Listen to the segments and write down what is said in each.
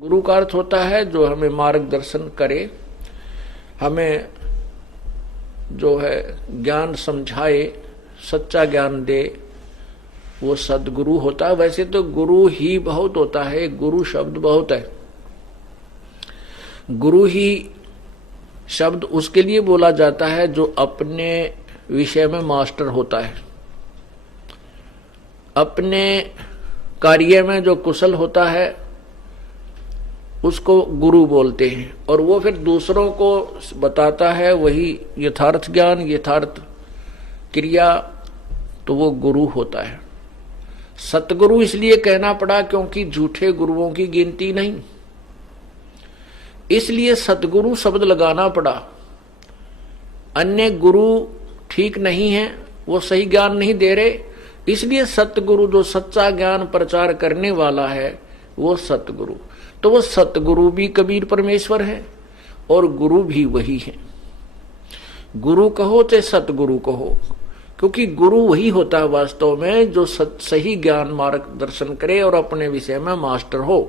गुरु का अर्थ होता है जो हमें मार्गदर्शन करे, हमें जो है ज्ञान समझाए, सच्चा ज्ञान दे, वो सदगुरु होता है। वैसे तो गुरु ही बहुत होता है, गुरु शब्द बहुत है। गुरु ही शब्द उसके लिए बोला जाता है जो अपने विषय में मास्टर होता है, अपने कार्य में जो कुशल होता है उसको गुरु बोलते हैं, और वो फिर दूसरों को बताता है वही यथार्थ ज्ञान, यथार्थ क्रिया, तो वो गुरु होता है। सतगुरु इसलिए कहना पड़ा क्योंकि झूठे गुरुओं की गिनती नहीं, इसलिए सतगुरु शब्द लगाना पड़ा। अन्य गुरु ठीक नहीं है, वो सही ज्ञान नहीं दे रहे, इसलिए सतगुरु जो सच्चा ज्ञान प्रचार करने वाला है वो सतगुरु। तो वो सतगुरु भी कबीर परमेश्वर है और गुरु भी वही है। गुरु कहो चाहे सतगुरु कहो, क्योंकि गुरु वही होता है वास्तव में जो सही ज्ञान मार्गदर्शन करे और अपने विषय में मास्टर हो।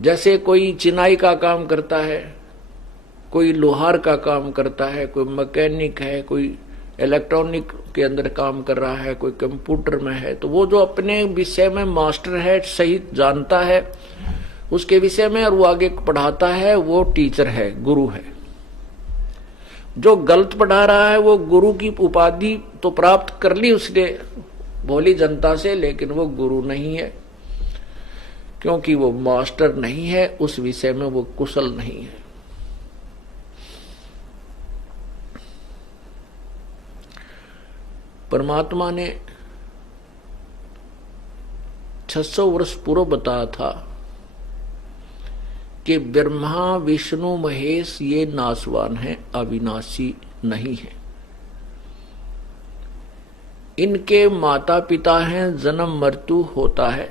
जैसे कोई चिनाई का काम करता है, कोई लोहार का काम करता है, कोई मैकेनिक है, कोई इलेक्ट्रॉनिक के अंदर काम कर रहा है, कोई कंप्यूटर में है, तो वो जो अपने विषय में मास्टर है, सही जानता है उसके विषय में और वो आगे पढ़ाता है, वो टीचर है, गुरु है। जो गलत पढ़ा रहा है वो गुरु की उपाधि तो प्राप्त कर ली उसने भोली जनता से, लेकिन वो गुरु नहीं है, क्योंकि वो मास्टर नहीं है, उस विषय में वो कुशल नहीं है। परमात्मा ने 600 वर्ष पूर्व बताया था कि ब्रह्मा विष्णु महेश ये नाशवान है, अविनाशी नहीं है। इनके माता पिता हैं, जन्म मृत्यु होता है,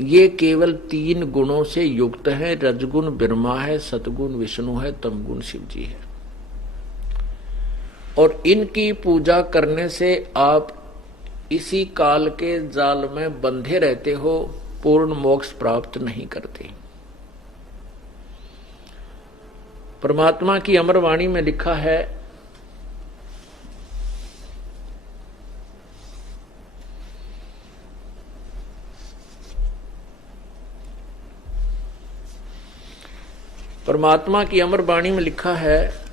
ये केवल 3 गुणों से युक्त है। रजगुण ब्रह्मा है, सतगुण विष्णु है, तमगुण शिव जी है। और इनकी पूजा करने से आप इसी काल के जाल में बंधे रहते हो, पूर्ण मोक्ष प्राप्त नहीं करते। परमात्मा की अमर वाणी में लिखा है, परमात्मा की अमर वाणी में लिखा है,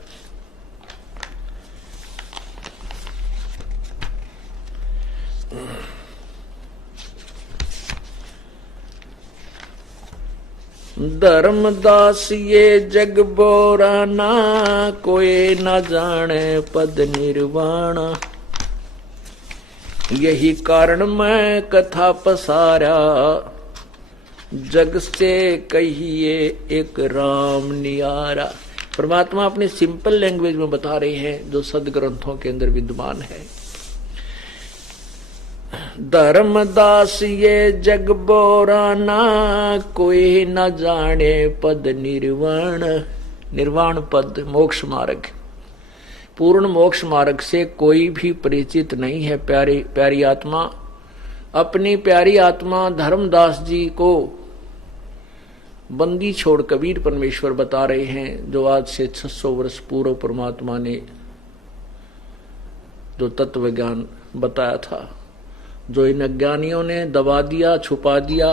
धर्मदास ये जग बोराना, कोई न जाने पद निर्वाण। यही कारण मैं कथा पसारा, जग से कहिए एक राम नियारा। परमात्मा अपनी सिंपल लैंग्वेज में बता रहे हैं जो सदग्रंथों के अंदर विद्यमान है। धर्मदास ये जग बोराना, कोई न जाने पद निर्वाण। निर्वाण पद मोक्ष मार्ग, पूर्ण मोक्ष मार्ग से कोई भी परिचित नहीं है। प्यारी आत्मा, अपनी प्यारी आत्मा धर्मदास जी को बंदी छोड़ कबीर परमेश्वर बता रहे हैं, जो आज से 600 वर्ष पूर्व परमात्मा ने जो तत्व ज्ञान बताया था, जो इन अज्ञानियों ने दबा दिया, छुपा दिया।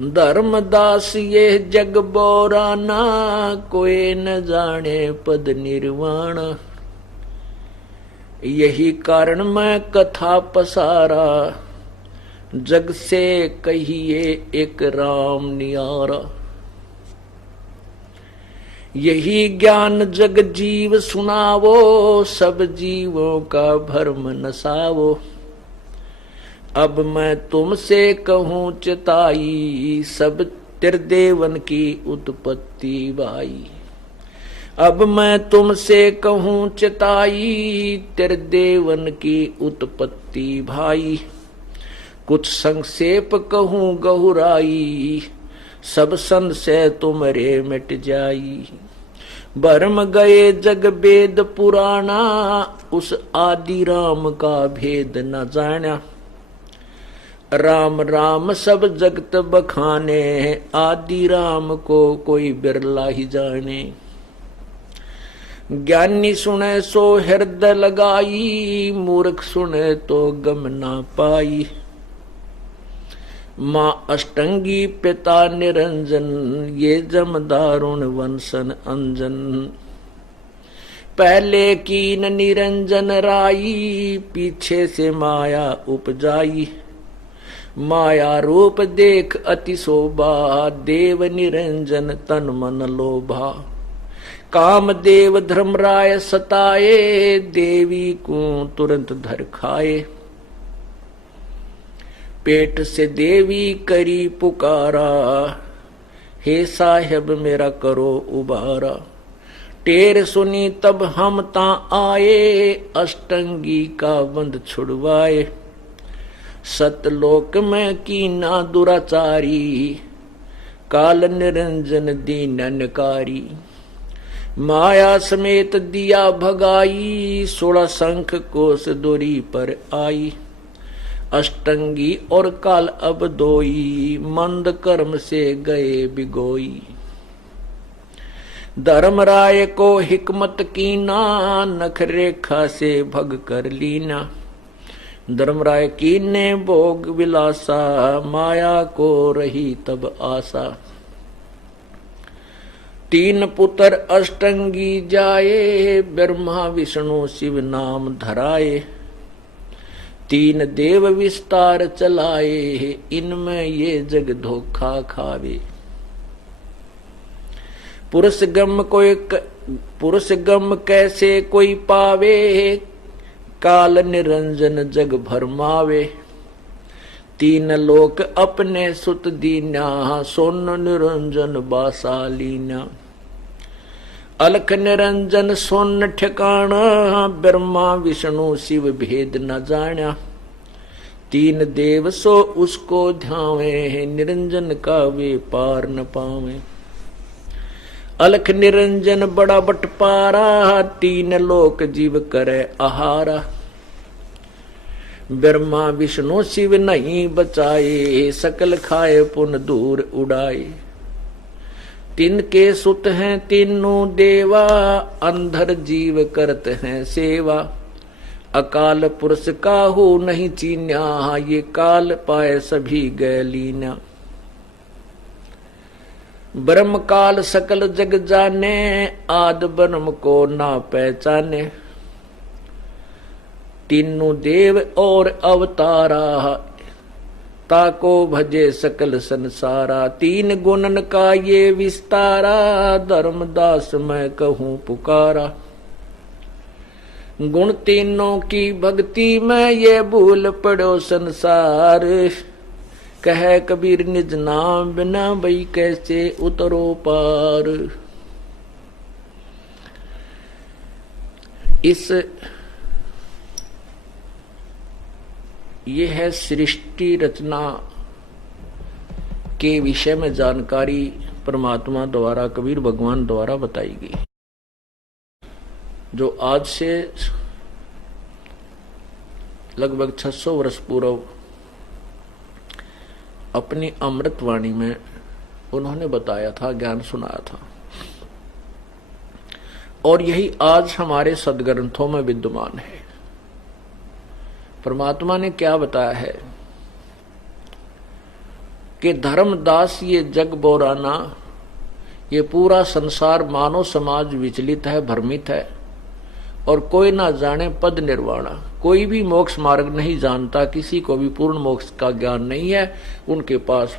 धर्मदास ये जग बोराना, कोई न जाने पद निर्वाण। यही कारण मैं कथा पसारा, जग से कहिए एक राम नियारा। यही ज्ञान जग जीव सुनावो, सब जीवों का भरम नसावो। अब मैं तुमसे कहूँ चिताई, सब त्रिदेवन की उत्पत्ति भाई। अब मैं तुमसे कहूँ चिताई, त्रिदेवन की उत्पत्ति भाई। कुछ संक्षेप कहूँ गहुराई, सब संशय तुमरे मिट जाई। भरम गए जग वेद पुराना, उस आदि राम का भेद न जाना। राम राम सब जगत बखाने, आदि राम को कोई बिरला ही जाने। ज्ञानी सुने सो हृदय लगाई, मूर्ख सुने तो गम ना पाई। माँ अष्टंगी पिता निरंजन, ये जम दारुण वंशन अंजन। पहले कीन निरंजन राई, पीछे से माया उपजाई। माया रूप देख अति शोभा, देव निरंजन तन मन लोभा। काम देव धर्मराय सताए, देवी को तुरंत धर खाए। पेट से देवी करी पुकारा, हे साहेब मेरा करो उबारा। टेर सुनी तब हम ता आए, अष्टंगी का बंध छुड़वाए। सतलोक में कीना दुराचारी, काल निरंजन दीन नकारी। माया समेत दिया भगाई, 16 शंख कोस दूरी पर आई। अष्टंगी और काल अब दोई, मंद कर्म से गए बिगोई। धर्मराय को हिकमत कीना, नख रेखा से भग कर लीना। धर्मराय कीने भोग विलासा, माया को रही तब आशा। 3 पुत्र अष्टंगी जाए, ब्रह्मा विष्णु शिव नाम धराए। 3 देव विस्तार चलाए, इनमें ये जग धोखा खावे। पुरुष गम कैसे कोई पावे, काल निरंजन जग भरमावे। 3 लोक अपने सुत दीना, सोन निरंजन बासा लीना। अलख निरंजन सोन ठिकाना, ब्रह्मा विष्णु शिव भेद न जाना। 3 देव सो उसको ध्यावे, निरंजन का वे पार न पावे। अलख निरंजन बड़ा बटपारा, 3 लोक जीव करे आहारा। ब्रह्मा विष्णु शिव नहीं बचाए, सकल खाए पुन दूर उड़ाए। 3 के सुत हैं तीनों देवा, अंधर जीव करते हैं सेवा। अकाल पुरुष काहू नहीं चीन्या, ये काल पाए सभी गए लीना। ब्रह्म काल सकल जग जाने, आद ब्रह्म को ना पहचाने। 3 देव और अवतारा, ताको भजे सकल संसारा। 3 गुणन का ये विस्तारा, धर्मदास मैं कहूँ पुकारा। गुण 3 की भक्ति में ये भूल पड़ो संसार। कह कबीर निज नाम बिना भई कैसे उतरो पार। ये है सृष्टि रचना के विषय में जानकारी परमात्मा द्वारा, कबीर भगवान द्वारा बताई गई, जो आज से लगभग 600 वर्ष पूर्व अपनी अमृतवाणी में उन्होंने बताया था, ज्ञान सुनाया था। और यही आज हमारे सदग्रंथों में विद्यमान है। परमात्मा ने क्या बताया है कि धर्मदास ये जग बोराना, ये पूरा संसार मानव समाज विचलित है, भ्रमित है, और कोई ना जाने पद निर्वाणा। कोई भी मोक्ष मार्ग नहीं जानता, किसी को भी पूर्ण मोक्ष का ज्ञान नहीं है। उनके पास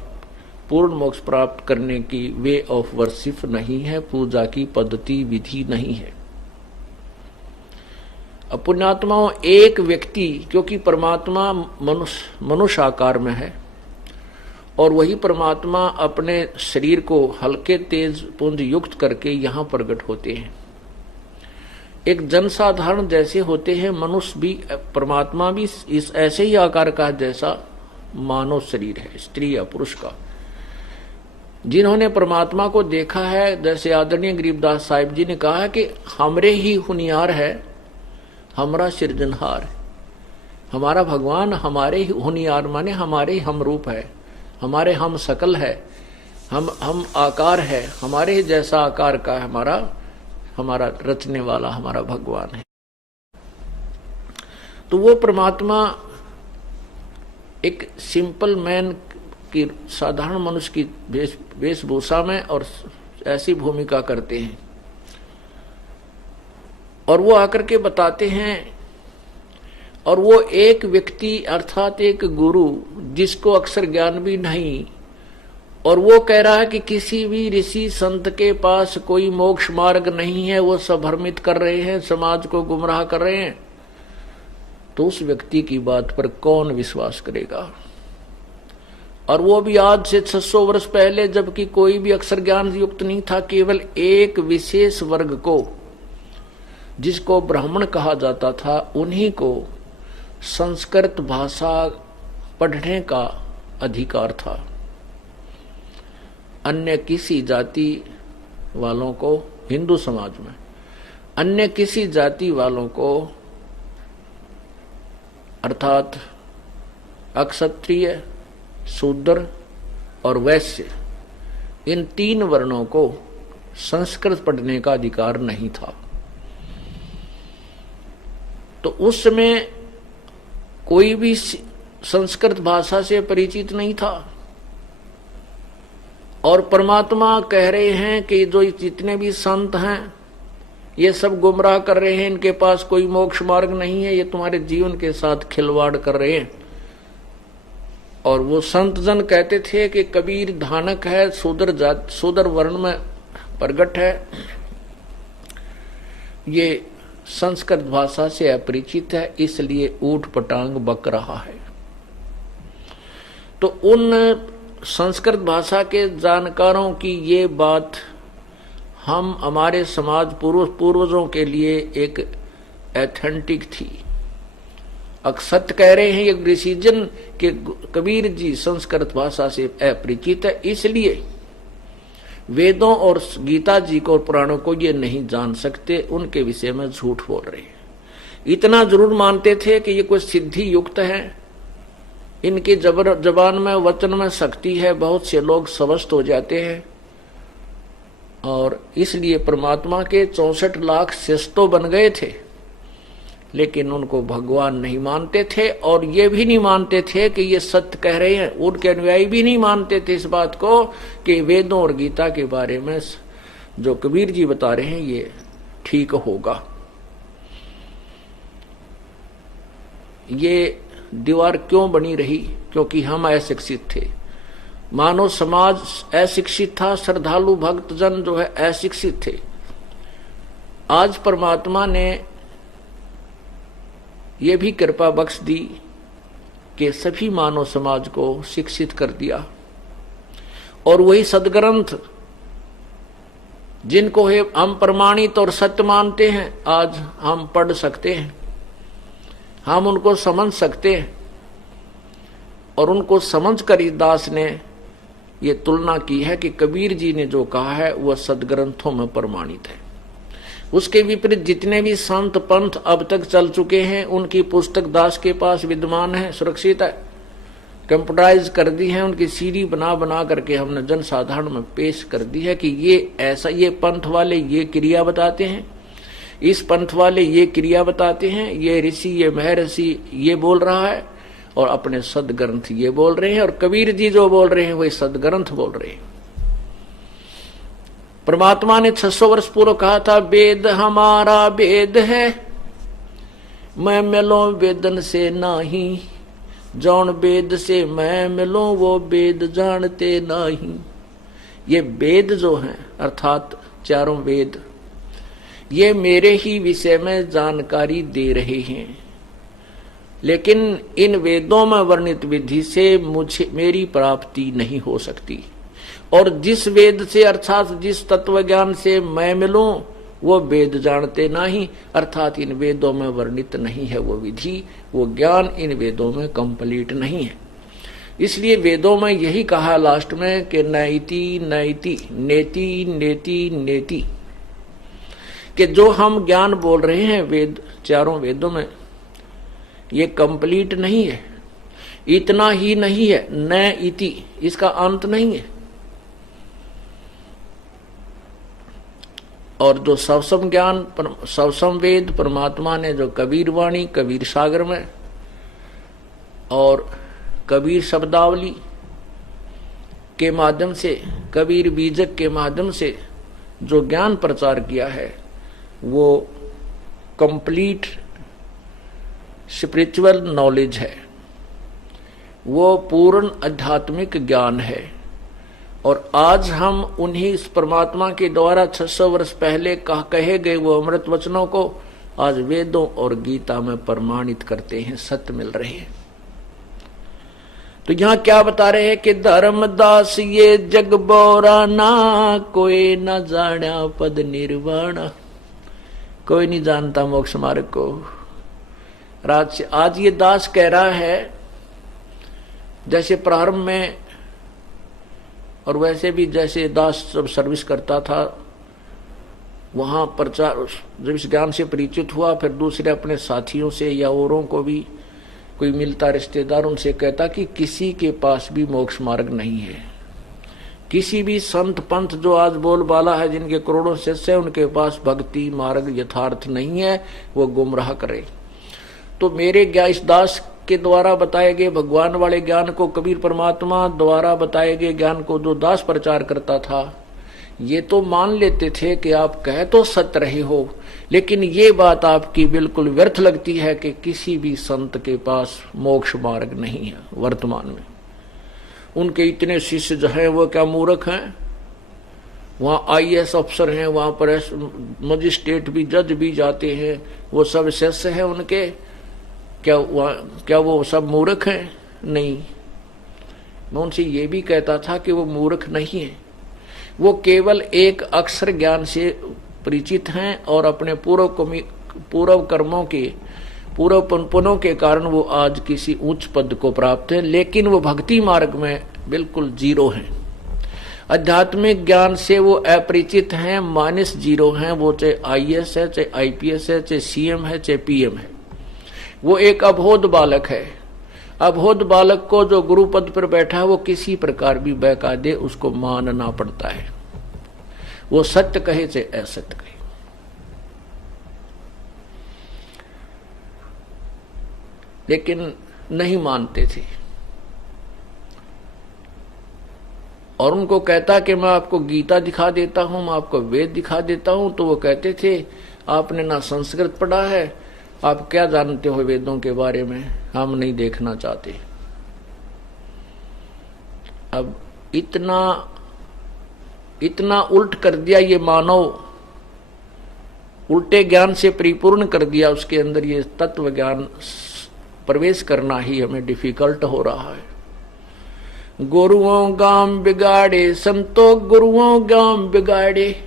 पूर्ण मोक्ष प्राप्त करने की वे ऑफ वर्शिप नहीं है, पूजा की पद्धति विधि नहीं है। पुण्यात्माओं, एक व्यक्ति, क्योंकि परमात्मा मनुष्य आकार में है और वही परमात्मा अपने शरीर को हल्के तेज पुंज युक्त करके यहाँ प्रकट होते हैं। एक जनसाधारण जैसे होते हैं मनुष्य भी, परमात्मा भी इस ऐसे ही आकार का जैसा मानव शरीर है, स्त्री या पुरुष का। जिन्होंने परमात्मा को देखा है, जैसे आदरणीय गरीबदास साहिब जी ने कहा है कि हमरे ही हुनियार है, हमारा सृजनहार है। हमारा भगवान हमारे ही हुनियार माने हमारे ही हम रूप है, हमारे हम सकल है, हम आकार है, हमारे ही जैसा आकार का हमारा रचने वाला हमारा भगवान है। तो वो परमात्मा एक सिंपल मैन की, साधारण मनुष्य की वेशभूषा में और ऐसी भूमिका करते हैं, और वो आकर के बताते हैं। और वो एक व्यक्ति अर्थात एक गुरु जिसको अक्षर ज्ञान भी नहीं, और वो कह रहा है कि किसी भी ऋषि संत के पास कोई मोक्ष मार्ग नहीं है, वो सब भ्रमित कर रहे हैं, समाज को गुमराह कर रहे हैं, तो उस व्यक्ति की बात पर कौन विश्वास करेगा? और वो भी आज से 600 वर्ष पहले, जबकि कोई भी अक्षर ज्ञान युक्त नहीं था, केवल एक विशेष वर्ग को, जिसको ब्राह्मण कहा जाता था, उन्हीं को संस्कृत भाषा पढ़ने का अधिकार था। अन्य किसी जाति वालों को, हिंदू समाज में अन्य किसी जाति वालों को अर्थात अक्षत्रिय, शूद्र और वैश्य, इन 3 वर्णों को संस्कृत पढ़ने का अधिकार नहीं था। तो उस समय कोई भी संस्कृत भाषा से परिचित नहीं था। और परमात्मा कह रहे हैं कि जो जितने भी संत हैं ये सब गुमराह कर रहे हैं, इनके पास कोई मोक्ष मार्ग नहीं है, ये तुम्हारे जीवन के साथ खिलवाड़ कर रहे हैं। और वो संत जन कहते थे कि कबीर धानक है, शूद्र वर्ण में प्रगट है, ये संस्कृत भाषा से अपरिचित है, इसलिए ऊट पटांग बक रहा है। तो उन संस्कृत भाषा के जानकारों की ये बात हम हमारे समाज पूर्वजों के लिए एक एथेंटिक थी। अक्षत कह रहे हैं ये ऋषिजन के कबीर जी संस्कृत भाषा से अपरिचित है, इसलिए वेदों और गीता जी को और पुराणों को ये नहीं जान सकते, उनके विषय में झूठ बोल रहे हैं। इतना जरूर मानते थे कि ये कोई सिद्धि युक्त है, इनकी जबान में वचन में शक्ति है, बहुत से लोग स्वस्थ हो जाते हैं, और इसलिए परमात्मा के 64 लाख शिष्य तो बन गए थे, लेकिन उनको भगवान नहीं मानते थे। और ये भी नहीं मानते थे कि ये सत्य कह रहे हैं, उनके अनुयायी भी नहीं मानते थे इस बात को कि वेदों और गीता के बारे में जो कबीर जी बता रहे हैं ये ठीक होगा। ये दीवार क्यों बनी रही? क्योंकि हम अशिक्षित थे, मानव समाज अशिक्षित था, श्रद्धालु भक्तजन जो है अशिक्षित थे। आज परमात्मा ने ये भी कृपा बख्श दी कि सभी मानव समाज को शिक्षित कर दिया, और वही सदग्रंथ जिनको हम प्रमाणित और सत्य मानते हैं, आज हम पढ़ सकते हैं, हम उनको समझ सकते हैं। और उनको समझ कर इस दास ने ये तुलना की है कि कबीर जी ने जो कहा है वह सदग्रंथों में प्रमाणित है। उसके विपरीत जितने भी संत पंथ अब तक चल चुके हैं, उनकी पुस्तक दास के पास विद्यमान है, सुरक्षित है, कंप्यूटराइज कर दी है, उनकी सीडी बना बना करके हमने जन साधारण में पेश कर दी है कि ये ऐसा, ये पंथ वाले ये क्रिया बताते हैं, इस पंथ वाले ये क्रिया बताते हैं, ये ऋषि ये महर्षि ये बोल रहा है, और अपने सदग्रंथ ये बोल रहे हैं, और कबीर जी जो बोल रहे हैं वही सदग्रंथ बोल रहे हैं। परमात्मा ने 600 वर्ष पूर्व कहा था, वेद हमारा वेद है, मैं मिलो वेदन से नाही, जौन वेद से मैं मिलो वो वेद जानते नाही। ये वेद जो हैं अर्थात चारों वेद, ये मेरे ही विषय में जानकारी दे रहे हैं, लेकिन इन वेदों में वर्णित विधि से मेरी प्राप्ति नहीं हो सकती। और जिस वेद से अर्थात जिस तत्व ज्ञान से मैं मिलूं वो वेद जानते नहीं, अर्थात इन वेदों में वर्णित नहीं है वो विधि, वो ज्ञान इन वेदों में कंप्लीट नहीं है। इसलिए वेदों में यही कहा लास्ट में कि नैति नैति नेति नेति नेति, कि जो हम ज्ञान बोल रहे हैं वेद, चारों वेदों में, ये कंप्लीट नहीं है, इतना ही नहीं है, न इति, इसका अंत नहीं है। और जो सवसम ज्ञान, सवसम वेद परमात्मा ने जो कबीर वाणी, कबीर सागर में और कबीर शब्दावली के माध्यम से, कबीर बीजक के माध्यम से जो ज्ञान प्रचार किया है, वो कंप्लीट स्पिरिचुअल नॉलेज है, वो पूर्ण आध्यात्मिक ज्ञान है। और आज हम उन्हीं इस परमात्मा के द्वारा 600 वर्ष पहले कहे गए वो अमृत वचनों को आज वेदों और गीता में प्रमाणित करते हैं, सत्य मिल रहे हैं। तो यहां क्या बता रहे हैं कि धर्मदास ये जग बोराना, कोई न जाना पद निर्वाणा, कोई नहीं जानता मोक्ष मार्ग को। आज ये दास कह रहा है, जैसे प्रारंभ में और वैसे भी जैसे दास जब सर्विस करता था, वहां प्रचार, जब इस ज्ञान से परिचित हुआ, फिर दूसरे अपने साथियों से या औरों को भी कोई मिलता रिश्तेदार, उनसे कहता कि किसी के पास भी मोक्ष मार्ग नहीं है। किसी भी संत पंथ जो आज बोलबाला है, जिनके करोड़ों शिष्य है, उनके पास भक्ति मार्ग यथार्थ नहीं है, वो गुमराह करे। तो मेरे इस दास के द्वारा बताए गए भगवान वाले ज्ञान को, कबीर परमात्मा द्वारा बताए गए ज्ञान को जो दास प्रचार करता था, ये तो मान लेते थे कि आप कह तो सत्य रहे हो, लेकिन ये बात आपकी बिल्कुल व्यर्थ लगती है कि किसी भी संत के पास मोक्ष मार्ग नहीं है वर्तमान में। उनके इतने शिष्य जो हैं वो क्या मूर्ख हैं? वहाँ IAS अफसर हैं, वहाँ पर मजिस्ट्रेट भी, जज भी जाते हैं, वो सब शिष्य हैं उनके। क्या वो सब मूर्ख हैं? नहीं। मैं उनसे ये भी कहता था कि वो मूर्ख नहीं है, वो केवल एक अक्षर ज्ञान से परिचित हैं और अपने पूर्व कर्मों के, पूर्व पुण्यों के कारण वो आज किसी उच्च पद को प्राप्त है, लेकिन वो भक्ति मार्ग में बिल्कुल जीरो हैं। आध्यात्मिक ज्ञान से वो अपरिचित हैं, -0 हैं। वो चाहे IAS है, चाहे IPS है, चाहे CM है, चाहे PM है। वो एक अबोध बालक है। अबोध बालक को जो गुरु पद पर बैठा है, वो किसी प्रकार भी बहका दे, उसको मानना पड़ता है। वो सत्य कहे चाहे असत्य कहे। लेकिन नहीं मानते थे। और उनको कहता कि मैं आपको गीता दिखा देता हूं, मैं आपको वेद दिखा देता हूं, तो वो कहते थे आपने ना संस्कृत पढ़ा है, आप क्या जानते हो वेदों के बारे में, हम नहीं देखना चाहते। अब इतना उल्ट कर दिया ये मानव, उल्टे ज्ञान से परिपूर्ण कर दिया, उसके अंदर ये तत्व ज्ञान प्रवेश करना ही हमें डिफिकल्ट हो रहा है। गुरुओं गाम बिगाड़े संतो, गुरुओं गाम बिगाड़े,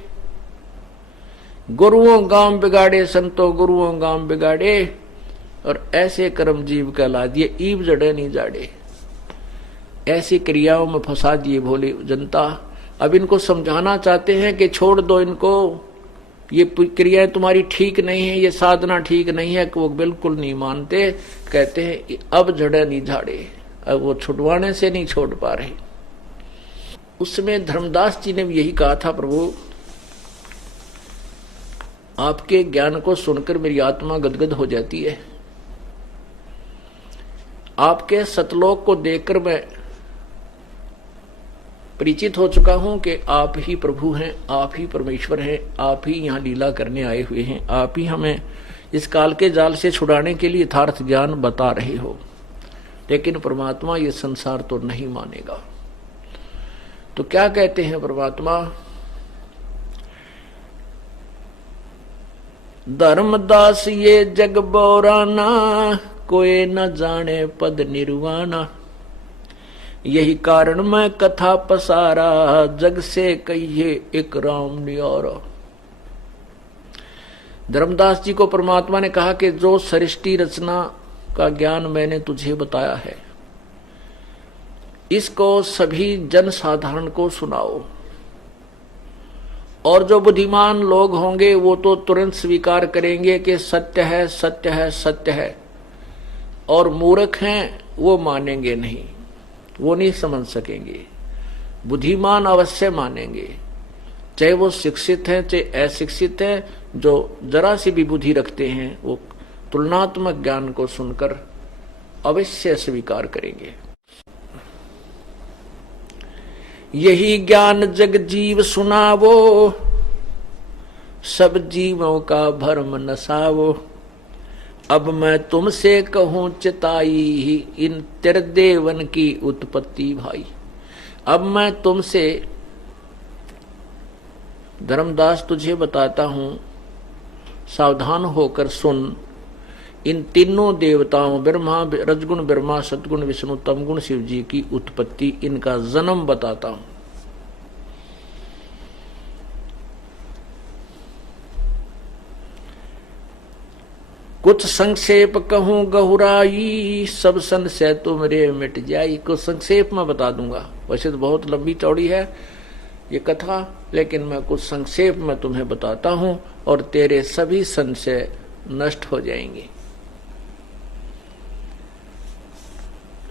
गुरुओं गाम बिगाड़े संतो, गुरुओं गाम बिगाड़े, और ऐसे कर्म जीव कहला दिए, ईब जड़े नहीं जाड़े। ऐसी क्रियाओं में फंसा दिए भोले जनता। अब इनको समझाना चाहते हैं कि छोड़ दो इनको, ये क्रियाएं तुम्हारी ठीक नहीं है, ये साधना ठीक नहीं है, कि वो बिल्कुल नहीं मानते। कहते हैं अब जड़े नहीं झाड़े, अब वो छुड़वाने से नहीं छोड़ पा रहे। उसमें धर्मदास जी ने भी यही कहा था, प्रभु आपके ज्ञान को सुनकर मेरी आत्मा गदगद हो जाती है, आपके सतलोक को देखकर मैं परिचित हो चुका हूं कि आप ही प्रभु हैं, आप ही परमेश्वर हैं, आप ही यहाँ लीला करने आए हुए हैं, आप ही हमें इस काल के जाल से छुड़ाने के लिए यथार्थ ज्ञान बता रहे हो। लेकिन परमात्मा ये संसार तो नहीं मानेगा। तो क्या कहते हैं परमात्मा? धर्मदास ये जग बोराना, कोई न जाने पद निर्वाणा, यही कारण मैं कथा पसारा, जग से कहिए एक राम न्यारा। धर्मदास जी को परमात्मा ने कहा कि जो सृष्टि रचना का ज्ञान मैंने तुझे बताया है, इसको सभी जनसाधारण को सुनाओ। और जो बुद्धिमान लोग होंगे वो तो तुरंत स्वीकार करेंगे कि सत्य है, सत्य है, सत्य है। और मूर्ख हैं वो मानेंगे नहीं, वो नहीं समझ सकेंगे। बुद्धिमान अवश्य मानेंगे, चाहे वो शिक्षित हैं चाहे अशिक्षित हैं। जो जरा सी भी बुद्धि रखते हैं वो तुलनात्मक ज्ञान को सुनकर अवश्य स्वीकार करेंगे। यही ज्ञान जग जीव सुनावो, सब जीवों का भरम नसावो। अब मैं तुमसे कहूं चिताई, इन त्रिदेवन की उत्पत्ति भाई। अब मैं तुमसे धर्मदास तुझे बताता हूं, सावधान होकर सुन। इन तीनों देवताओं ब्रह्मा, रजगुण ब्रह्मा, सतगुण विष्णु, तमगुण शिव जी की उत्पत्ति, इनका जन्म बताता हूं। कुछ संक्षेप कहूं गहुराई, सब संशय तुमरे मिट जाई। कुछ संक्षेप में बता दूंगा, वैसे तो बहुत लंबी चौड़ी है ये कथा, लेकिन मैं कुछ संक्षेप में तुम्हें बताता हूं और तेरे सभी संशय नष्ट हो जाएंगे।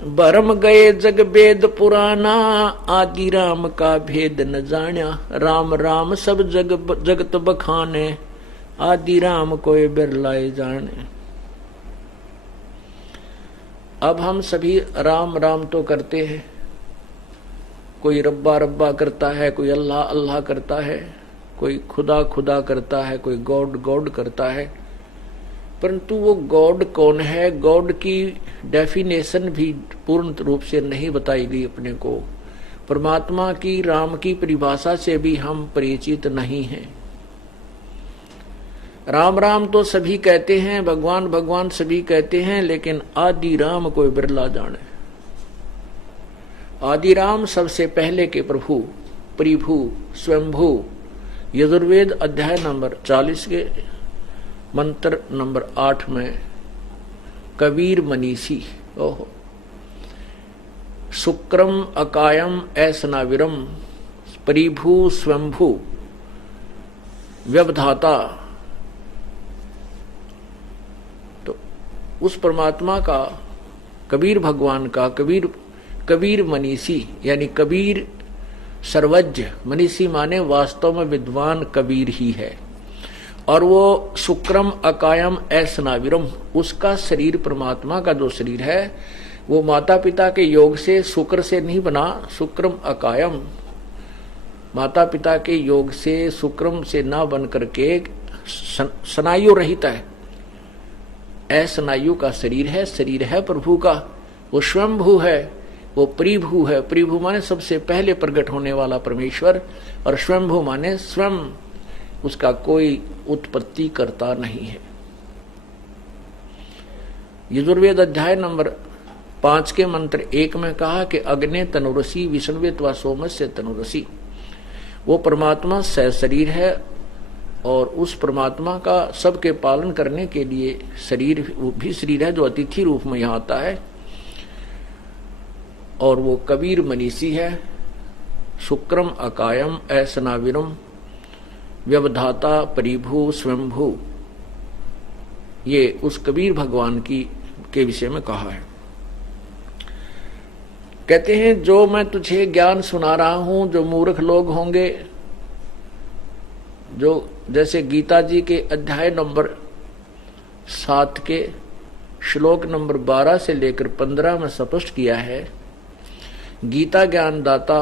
भरम गए जग वेद पुराना, आदि राम का भेद न जान्या। राम राम सब जगत बखाने, आदि राम कोई बिरलाए जाने। अब हम सभी राम राम तो करते हैं, कोई रब्बा रब्बा करता है, कोई अल्लाह अल्लाह करता है, कोई खुदा खुदा करता है, कोई गॉड गॉड करता है। परंतु वो गॉड कौन है, गॉड की डेफिनेशन भी पूर्ण रूप से नहीं बताई गई अपने को। परमात्मा की, राम की परिभाषा से भी हम परिचित नहीं हैं। राम राम तो सभी कहते हैं, भगवान भगवान सभी कहते हैं, लेकिन आदि राम कोई बिरला जाने। आदि राम सबसे पहले के प्रभु, परिभू, स्वयंभू। यजुर्वेद अध्याय नंबर 40 के मंत्र नंबर 8 में कबीर मनीषी, ओहो, शुक्रम अकायम ऐसनाविरम, परिभू स्वयंभू व्यवधाता। तो उस परमात्मा का, कबीर भगवान का, कबीर मनीषी यानी कबीर सर्वज्ञ। मनीषी माने वास्तव में विद्वान कबीर ही है। और वो शुक्रम अकायम ऐसनाविरम, उसका शरीर, परमात्मा का जो शरीर है वो माता पिता के योग से, शुक्र से नहीं बना। शुक्रम अकायम, माता पिता के योग से, शुक्रम से ना बन करके स्नायु रहित है। ऐसनायु का शरीर है प्रभु का। वो स्वयंभू है, वो परिभू है। परिभू माने सबसे पहले प्रकट होने वाला परमेश्वर, और स्वयंभू माने स्वयं, उसका कोई उत्पत्ति करता नहीं है। यजुर्वेद अध्याय नंबर 5 के मंत्र 1 में कहा कि अग्ने तनुरसी विष्णुवेत्वा सोमस्य तनुरसी। वो परमात्मा सशरीर है और उस परमात्मा का सबके पालन करने के लिए शरीर, वो भी शरीर है जो अतिथि रूप में यहाँ आता है। और वो कबीर मनीषी है। शुक्रम अकायम ऐसनाविरम व्यवधाता परिभू स्वयंभू, ये उस कबीर भगवान की के विषय में कहा है। कहते हैं जो मैं तुझे ज्ञान सुना रहा हूं, जो मूर्ख लोग होंगे, जो जैसे गीता जी के अध्याय नंबर 7 के श्लोक नंबर 12 से लेकर 15 में स्पष्ट किया है। गीता ज्ञान दाता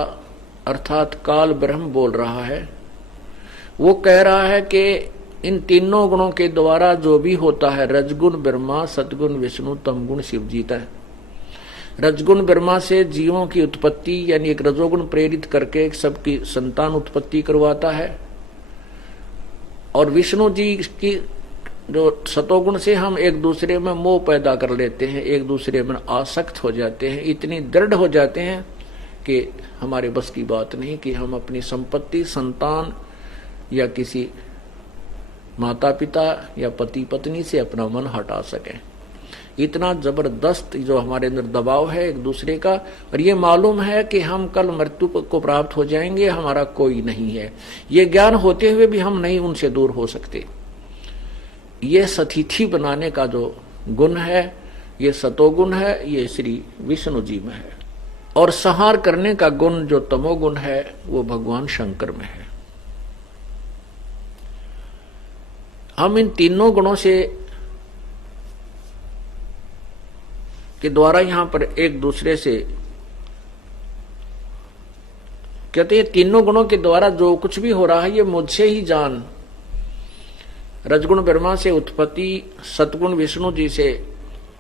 अर्थात काल ब्रह्म बोल रहा है। वो कह रहा है कि इन तीनों गुणों के द्वारा जो भी होता है, रजगुण ब्रह्मा, सतगुण विष्णु, तमगुण शिव जीता है। रजगुण ब्रह्मा से जीवों की उत्पत्ति यानी एक रजोगुण प्रेरित करके सबकी संतान उत्पत्ति करवाता है। और विष्णु जी की जो सतोगुण से हम एक दूसरे में मोह पैदा कर लेते हैं, एक दूसरे में आसक्त हो जाते हैं, इतनी दृढ़ हो जाते हैं कि हमारे बस की बात नहीं कि हम अपनी संपत्ति, संतान या किसी माता पिता या पति पत्नी से अपना मन हटा सकें। इतना जबरदस्त जो हमारे अंदर दबाव है एक दूसरे का, और ये मालूम है कि हम कल मृत्यु को प्राप्त हो जाएंगे, हमारा कोई नहीं है, ये ज्ञान होते हुए भी हम नहीं उनसे दूर हो सकते। ये सतिथि बनाने का जो गुण है, ये सतोगुण है, ये श्री विष्णु जी में है। और संहार करने का गुण जो तमोगुण है, वो भगवान शंकर में है। हम इन तीनों गुणों से के द्वारा यहां पर एक दूसरे से कहते हैं, तीनों गुणों के द्वारा जो कुछ भी हो रहा है ये मुझसे ही जान। रजगुण ब्रह्मा से उत्पत्ति, सतगुण विष्णु जी से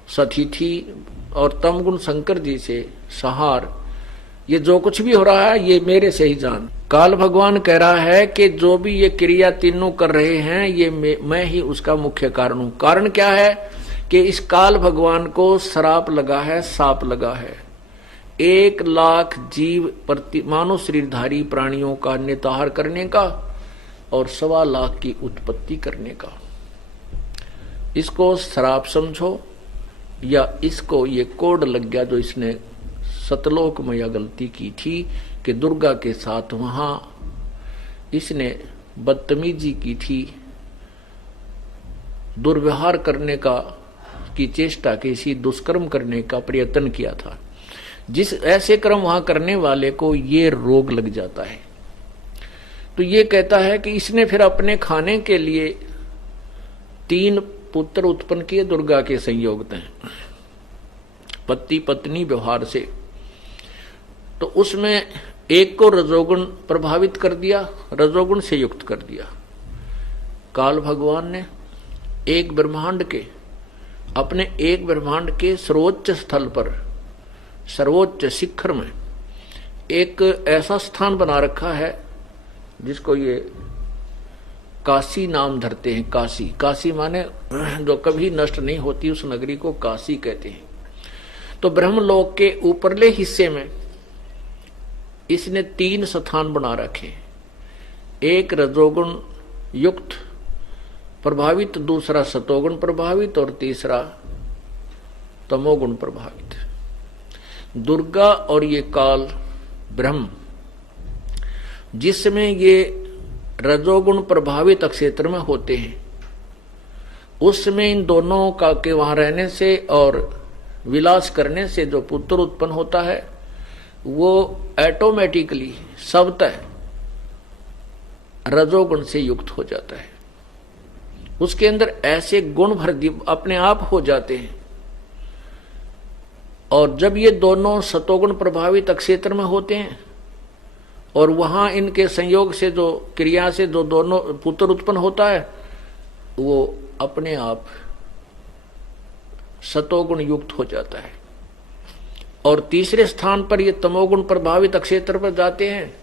सतिथि और तमगुण शंकर जी से संहार, ये जो कुछ भी हो रहा है ये मेरे से ही जान। काल भगवान कह रहा है कि जो भी ये क्रिया तीनों कर रहे हैं ये मैं ही उसका मुख्य कारण हूं। कारण क्या है कि इस काल भगवान को श्राप लगा है, साप लगा है। 1 लाख जीव प्रति मानव शरीरधारी प्राणियों का निताहार करने का और 1.25 लाख की उत्पत्ति करने का। इसको श्राप समझो या इसको ये कोड लग गया जो इसने सतलोक में यह गलती की थी कि दुर्गा के साथ वहां इसने बदतमीजी की थी, दुर्व्यवहार करने का की चेष्टा की, इसी दुष्कर्म करने का प्रयत्न किया था। जिस ऐसे कर्म वहां करने वाले को ये रोग लग जाता है। तो ये कहता है कि इसने फिर अपने खाने के लिए 3 पुत्र उत्पन्न किए दुर्गा के संयोग में, पति पत्नी व्यवहार से। तो उसमें एक को रजोगुण प्रभावित कर दिया, रजोगुण से युक्त कर दिया। काल भगवान ने एक ब्रह्मांड के अपने एक ब्रह्मांड के सर्वोच्च स्थल पर, सर्वोच्च शिखर में एक ऐसा स्थान बना रखा है जिसको ये काशी नाम धरते हैं। काशी, काशी माने जो कभी नष्ट नहीं होती उस नगरी को काशी कहते हैं। तो ब्रह्मलोक के ऊपरले हिस्से में इसने 3 स्थान बना रखे, एक रजोगुण युक्त प्रभावित, दूसरा सतोगुण प्रभावित और तीसरा तमोगुण प्रभावित। दुर्गा और ये काल ब्रह्म जिसमें ये रजोगुण प्रभावित क्षेत्र में होते हैं, उसमें इन दोनों का के वहां रहने से और विलास करने से जो पुत्र उत्पन्न होता है वो ऑटोमेटिकली स्वतः रजोगुण से युक्त हो जाता है। उसके अंदर ऐसे गुण भर अपने आप हो जाते हैं। और जब ये दोनों सतोगुण प्रभावित क्षेत्र में होते हैं और वहां इनके संयोग से जो क्रिया से जो दोनों पुत्र उत्पन्न होता है वो अपने आप सतोगुण युक्त हो जाता है। और तीसरे स्थान पर ये तमोगुण प्रभावित क्षेत्र पर जाते हैं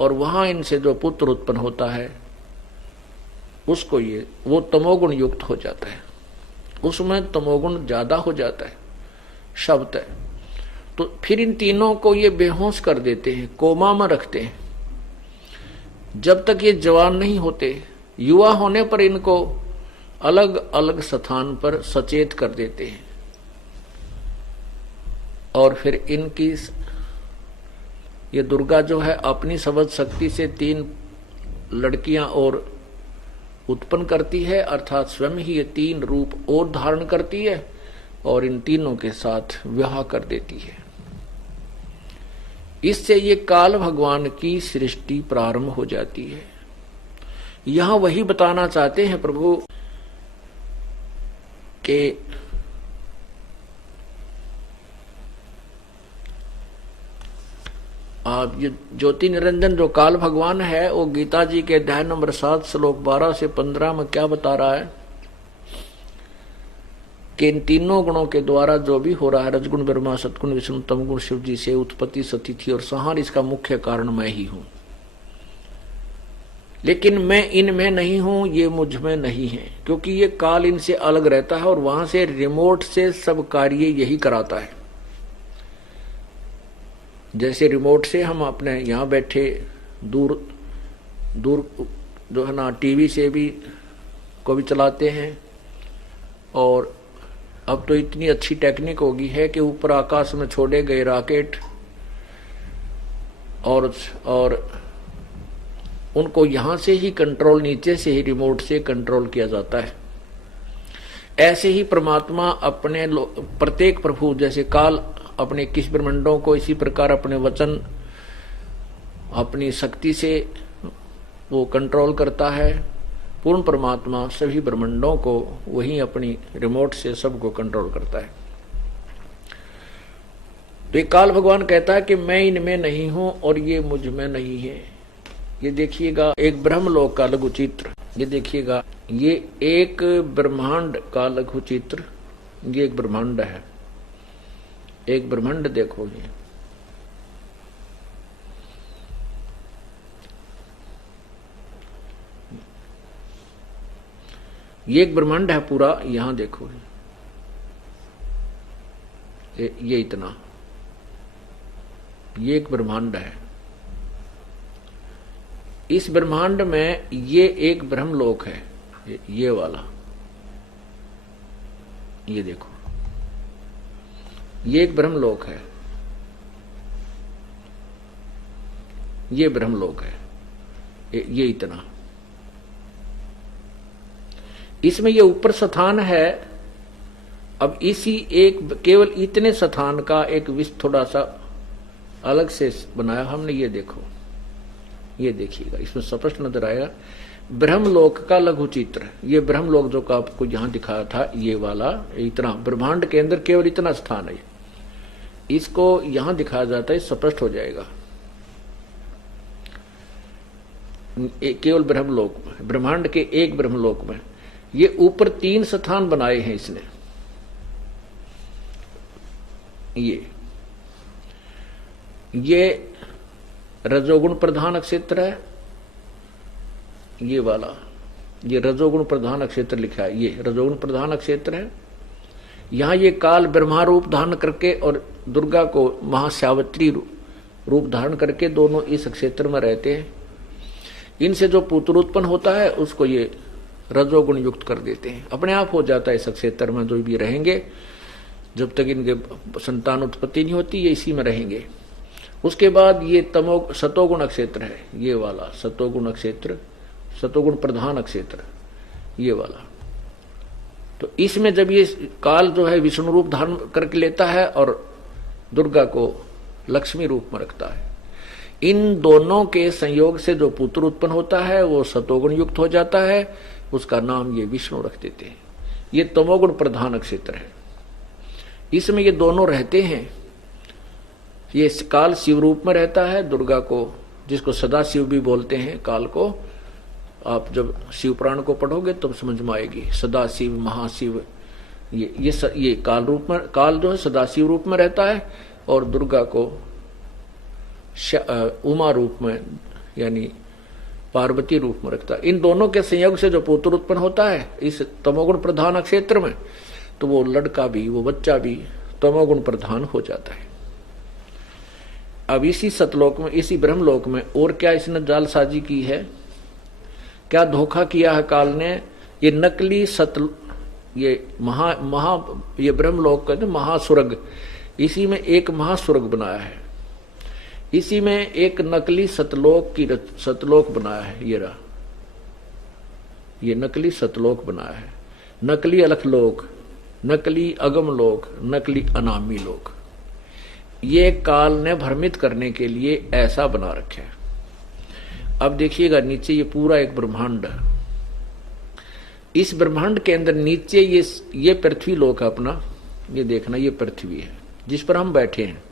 और वहां इनसे जो पुत्र उत्पन्न होता है उसको ये वो तमोगुण युक्त हो जाता है, उसमें तमोगुण ज्यादा हो जाता है शब्द है। तो फिर इन तीनों को ये बेहोश कर देते हैं, कोमा में रखते हैं। जब तक ये जवान नहीं होते, युवा होने पर इनको अलग अलग स्थान पर सचेत कर देते हैं और फिर इनकी ये दुर्गा जो है अपनी समझ शक्ति से 3 लड़कियां और उत्पन्न करती है, अर्थात स्वयं ही ये 3 रूप और धारण करती है और इन तीनों के साथ विवाह कर देती है। इससे ये काल भगवान की सृष्टि प्रारंभ हो जाती है। यहां वही बताना चाहते हैं प्रभु कि आप ये ज्योति निरंजन जो काल भगवान है वो गीता जी के अध्याय नंबर 7 श्लोक 12 से 15 में क्या बता रहा है कि इन तीनों गुणों के द्वारा जो भी हो रहा है, रजगुण ब्रह्मा, सतगुण विष्णु, तमगुण शिव जी से उत्पत्ति, सतिथि और संहार, इसका मुख्य कारण मैं ही हूं। लेकिन मैं इनमें नहीं हूं, ये मुझ में नहीं है, क्योंकि ये काल इनसे अलग रहता है और वहां से रिमोट से सब कार्य यही कराता है। जैसे रिमोट से हम अपने यहाँ बैठे दूर दूर जो है ना टीवी से भी को भी चलाते हैं, और अब तो इतनी अच्छी टेक्निक होगी है कि ऊपर आकाश में छोड़े गए रॉकेट और उनको यहां से ही कंट्रोल, नीचे से ही रिमोट से कंट्रोल किया जाता है। ऐसे ही परमात्मा अपने प्रत्येक प्रभु, जैसे काल अपने 21 ब्रह्मांडों को इसी प्रकार अपने वचन, अपनी शक्ति से वो कंट्रोल करता है। पूर्ण परमात्मा सभी ब्रह्मांडों को वही अपनी रिमोट से सबको कंट्रोल करता है। तो ये काल भगवान कहता है कि मैं इनमें नहीं हूं और ये मुझ में नहीं है। ये देखिएगा एक ब्रह्मलोक का लघु चित्र, ये देखिएगा ये एक ब्रह्मांड का लघु चित्र, ये एक ब्रह्मांड है, एक ब्रह्मांड देखो ये एक ब्रह्मांड है पूरा। यहां देखो ये इतना, ये एक ब्रह्मांड है। इस ब्रह्मांड में ये एक ब्रह्मलोक है, ये वाला, ये देखो ये एक ब्रह्मलोक है, ये ब्रह्मलोक है, ये इतना। इसमें ये ऊपर स्थान है। अब इसी एक केवल इतने स्थान का एक विश्व थोड़ा सा अलग से बनाया हमने। ये देखो, ये देखिएगा, इसमें स्पष्ट नजर आएगा ब्रह्मलोक का लघु चित्र। ये ब्रह्मलोक जो का आपको यहां दिखाया था, ये वाला इतना ब्रह्मांड के अंदर केवल इतना स्थान है, इसको यहां दिखाया जाता है, स्पष्ट हो जाएगा। केवल ब्रह्मलोक में, ब्रह्मांड के एक ब्रह्मलोक में ये ऊपर 3 स्थान बनाए हैं इसने। ये रजोगुण प्रधान क्षेत्र है, ये वाला, ये रजोगुण प्रधान क्षेत्र लिखा है, ये रजोगुण प्रधान क्षेत्र है। यहां ये काल ब्रह्मा रूप धारण करके और दुर्गा को महासावित्री रूप धारण करके दोनों इस क्षेत्र में रहते हैं। इनसे जो पुत्र उत्पन्न होता है उसको ये रजोगुण युक्त कर देते हैं, अपने आप हो जाता है। इस क्षेत्र में जो भी रहेंगे, जब तक इनके संतान उत्पत्ति नहीं होती, ये इसी में रहेंगे। उसके बाद ये सतोगुण क्षेत्र है, ये वाला सतोगुण क्षेत्र, सतोगुण प्रधान क्षेत्र, ये वाला। तो इसमें जब ये काल जो है विष्णु रूप धारण करके लेता है और दुर्गा को लक्ष्मी रूप में रखता है, इन दोनों के संयोग से जो पुत्र उत्पन्न होता है वो सतोगुण युक्त हो जाता है, उसका नाम ये विष्णु रख देते हैं। ये तमोगुण प्रधान क्षेत्र है, इसमें ये दोनों रहते हैं। ये काल शिव रूप में रहता है, दुर्गा को, जिसको सदा शिव भी बोलते हैं काल को, आप जब शिव पुराण को पढ़ोगे तब समझ में आएगी। सदा शिव, महाशिव, ये काल रूप में, काल जो है सदाशिव रूप में रहता है और दुर्गा को उमा रूप में यानी पार्वती रूप में रखता है। इन दोनों के संयोग से जो पुत्र उत्पन्न होता है इस तमोगुण प्रधान क्षेत्र में, तो वो लड़का भी, वो बच्चा भी तमोगुण प्रधान हो जाता है। अब इसी सतलोक में, इसी ब्रह्मलोक में और क्या इसने जालसाजी की है, क्या धोखा किया है काल ने। ये नकली ये ये ब्रह्मलोक कहते हैं महास्वर्ग, इसी में एक महास्वर्ग बनाया है, इसी में एक नकली सतलोक बनाया है। ये रहा, ये नकली सतलोक बनाया है, नकली अलखलोक, नकली अगम लोक, नकली अनामी लोक। ये काल ने भ्रमित करने के लिए ऐसा बना रखा है। अब देखिएगा नीचे ये पूरा एक ब्रह्मांड है, इस ब्रह्मांड के अंदर नीचे ये पृथ्वी लोक है अपना, ये देखना, ये पृथ्वी है जिस पर हम बैठे हैं,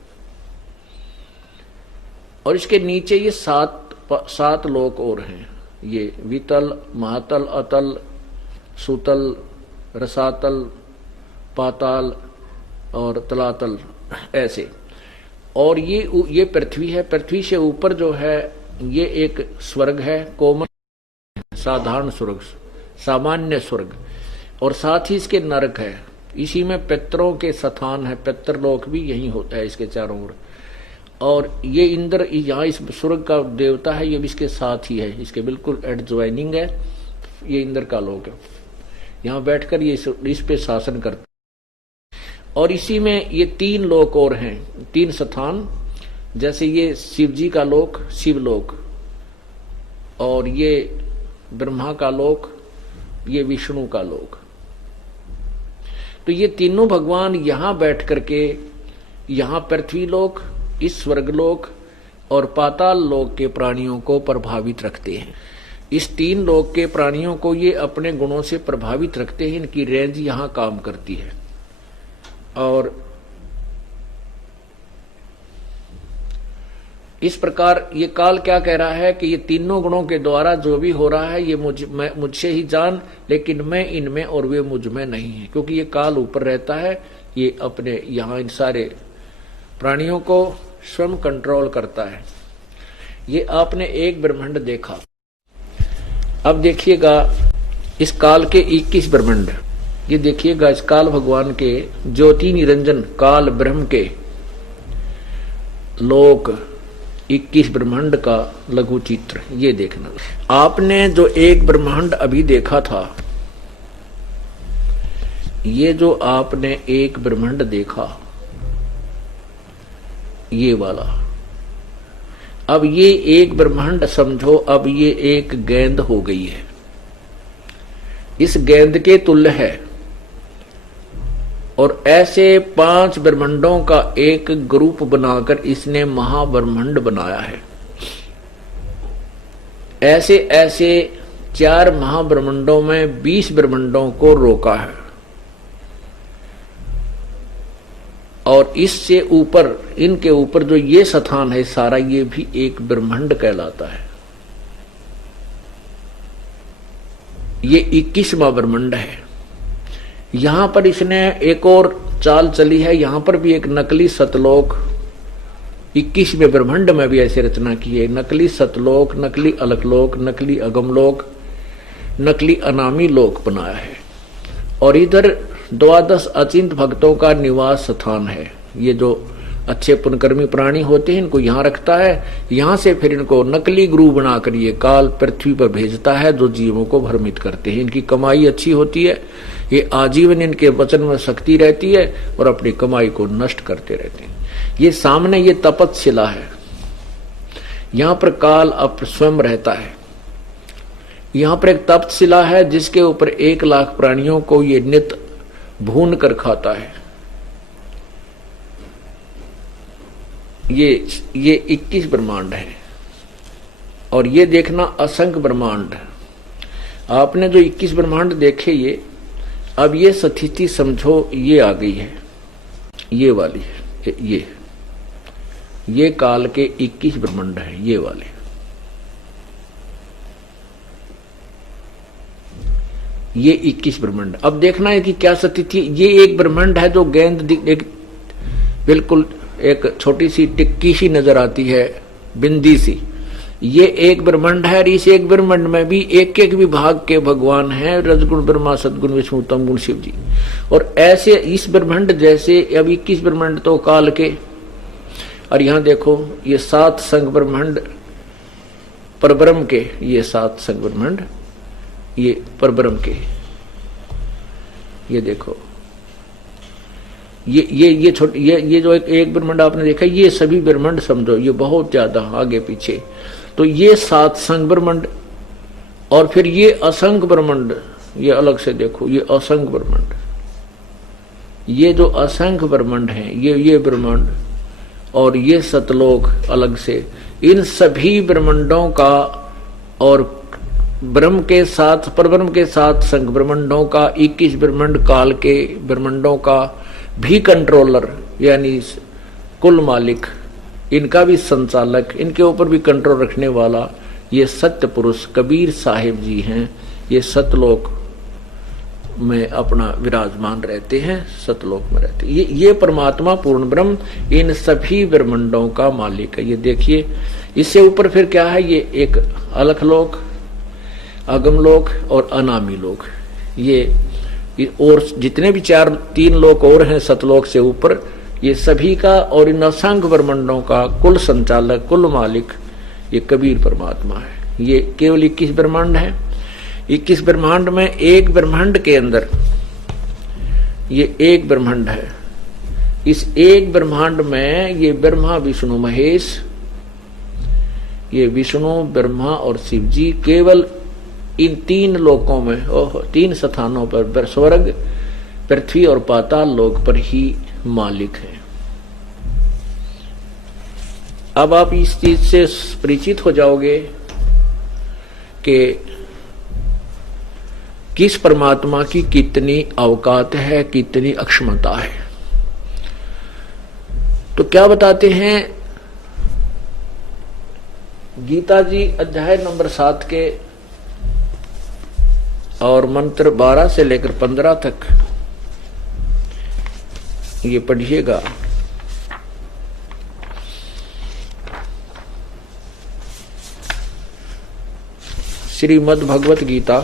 और इसके नीचे ये सात लोक और हैं। ये वितल, महातल, अतल, सुतल, रसातल, पाताल और तलातल, ऐसे। और ये पृथ्वी है, पृथ्वी से ऊपर जो है ये एक स्वर्ग है, कोमल साधारण स्वर्ग, सामान्य स्वर्ग, और साथ ही इसके नरक है। इसी में पितरों के स्थान है, पितरलोक भी यही होता है इसके चारों ओर। और ये इंद्र यहाँ इस स्वर्ग का देवता है, ये भी इसके साथ ही है, इसके बिल्कुल एडजॉइनिंग है, ये इंद्र का लोक है। यहाँ बैठकर ये इस पे शासन करता। और इसी में ये 3 लोक और हैं, 3 स्थान, जैसे ये शिव जी का लोक शिवलोक, और ये ब्रह्मा का लोक, ये विष्णु का लोक। तो ये तीनों भगवान यहां बैठ करके यहां पृथ्वी लोक, इस स्वर्गलोक और पाताल लोक के प्राणियों को प्रभावित रखते हैं। इस 3 लोक के प्राणियों को ये अपने गुणों से प्रभावित रखते हैं, इनकी रेंज यहां काम करती है। और इस प्रकार ये काल क्या कह रहा है कि ये तीनों गुणों के द्वारा जो भी हो रहा है ये मुझसे ही जान, लेकिन मैं इनमें और वे मुझ में नहीं है, क्योंकि ये काल ऊपर रहता है, ये अपने यहाँ इन सारे प्राणियों को स्वयं कंट्रोल करता है। ये आपने एक ब्रह्मांड देखा। अब देखिएगा इस काल के 21 ब्रह्मांड। ये देखिएगा इस काल भगवान के ज्योति निरंजन काल ब्रह्म के लोक 21 ब्रह्मांड का लघु चित्र ये देखना। आपने जो एक ब्रह्मांड अभी देखा था, ये जो आपने एक ब्रह्मांड देखा ये वाला, अब ये एक ब्रह्मांड समझो, अब ये एक गेंद हो गई है, इस गेंद के तुल्य है। और ऐसे 5 ब्रह्मांडों का एक ग्रुप बनाकर इसने महाब्रह्मांड बनाया है। ऐसे ऐसे 4 महाब्रह्मांडों में 20 ब्रह्मांडों को रोका है। और इससे ऊपर, इनके ऊपर जो ये स्थान है सारा, ये भी एक ब्रह्मांड कहलाता है। ये 21वां ब्रह्मांड है। यहां पर इसने एक और चाल चली है, यहां पर भी एक नकली सतलोक 21वें ब्रह्मांड में भी ऐसे रचना की है। नकली सतलोक, नकली अलकलोक, नकली अगमलोक, नकली अनामी लोक बनाया है। और इधर 12 अचिंत भक्तों का निवास स्थान है। ये जो अच्छे पुण्यकर्मी प्राणी होते हैं इनको यहाँ रखता है, यहाँ से फिर इनको नकली गुरु बनाकर ये काल पृथ्वी पर भेजता है, जो जीवों को भ्रमित करते हैं। इनकी कमाई अच्छी होती है, ये आजीवन इनके वचन में शक्ति रहती है और अपनी कमाई को नष्ट करते रहते हैं। ये सामने ये तपतशिला है, यहाँ पर काल अब स्वयं रहता है। यहाँ पर एक तपतशिला है जिसके ऊपर 1 लाख प्राणियों को ये नित भून कर खाता है। ये 21 ब्रह्मांड है। और ये देखना असंख्य ब्रह्मांड। आपने जो 21 ब्रह्मांड देखे, ये अब ये स्थिति समझो ये आ गई है, ये वाली है, ये काल के 21 ब्रह्मांड है, ये वाले। ये 21 ब्रह्मांड। अब देखना है कि क्या स्थिति। ये एक ब्रह्मांड है जो गेंद बिल्कुल एक छोटी सी टिक्की सी नजर आती है, बिंदी सी। ये एक ब्रह्मांड है। और इस एक ब्रह्मांड में भी एक एक विभाग के भगवान हैं, रजगुण ब्रह्मा, सदगुण विष्णु, तम गुण शिव जी। और ऐसे इस ब्रह्मांड जैसे अब 21 ब्रह्मांड तो काल के। और यहां देखो ये 7 संग ब्रह्मांड परब्रह्म के, ये 7 संग ब्रह्मांड ये परब्रह्म के। ये देखो ये छोटे ये जो एक ब्रह्मांड आपने देखा, ये सभी ब्रह्मांड समझो ये बहुत ज्यादा आगे पीछे। तो ये 7 संग ब्रह्मांड। और फिर ये असंख्य ब्रह्मांड, ये अलग से देखो, ये असंख्य ब्रह्मांड। ये जो असंख्य ब्रह्मांड है, ये ब्रह्मांड और ये सतलोक अलग से, इन सभी ब्रह्मांडों का और ब्रह्म के साथ, परब्रह्म के साथ संग ब्रह्मांडों का, 21 ब्रह्मांड काल के ब्रह्मांडों का भी कंट्रोलर, यानी कुल मालिक, इनका भी संचालक, इनके ऊपर भी कंट्रोल रखने वाला ये सत्य पुरुष कबीर साहिब जी हैं। ये सतलोक में अपना विराजमान रहते हैं, सतलोक में रहते हैं। ये परमात्मा पूर्ण ब्रह्म इन सभी ब्रह्मांडों का मालिक है। ये देखिए, इससे ऊपर फिर क्या है, ये एक अलखलोक, अगमलोक और अनामी लोक। ये और जितने भी 3 लोक और हैं सतलोक से ऊपर, ये सभी का और इन असंख्य ब्रह्मांडों का कुल संचालक, कुल मालिक ये कबीर परमात्मा है। ये केवल 21 ब्रह्मांड है। 21 ब्रह्मांड में एक ब्रह्मांड के अंदर ये एक ब्रह्मांड है। इस एक ब्रह्मांड में ये ब्रह्मा विष्णु महेश, ये विष्णु ब्रह्मा और शिव जी केवल इन 3 लोकों में 3 स्थानों पर स्वर्ग, पृथ्वी और पाताल लोक पर ही मालिक है। अब आप इस चीज से परिचित हो जाओगे कि किस परमात्मा की कितनी औकात है, कितनी अक्षमता है। तो क्या बताते हैं गीता जी अध्याय नंबर 7 के और मंत्र 12 से लेकर 15 तक ये पढ़िएगा। श्रीमद् भगवत गीता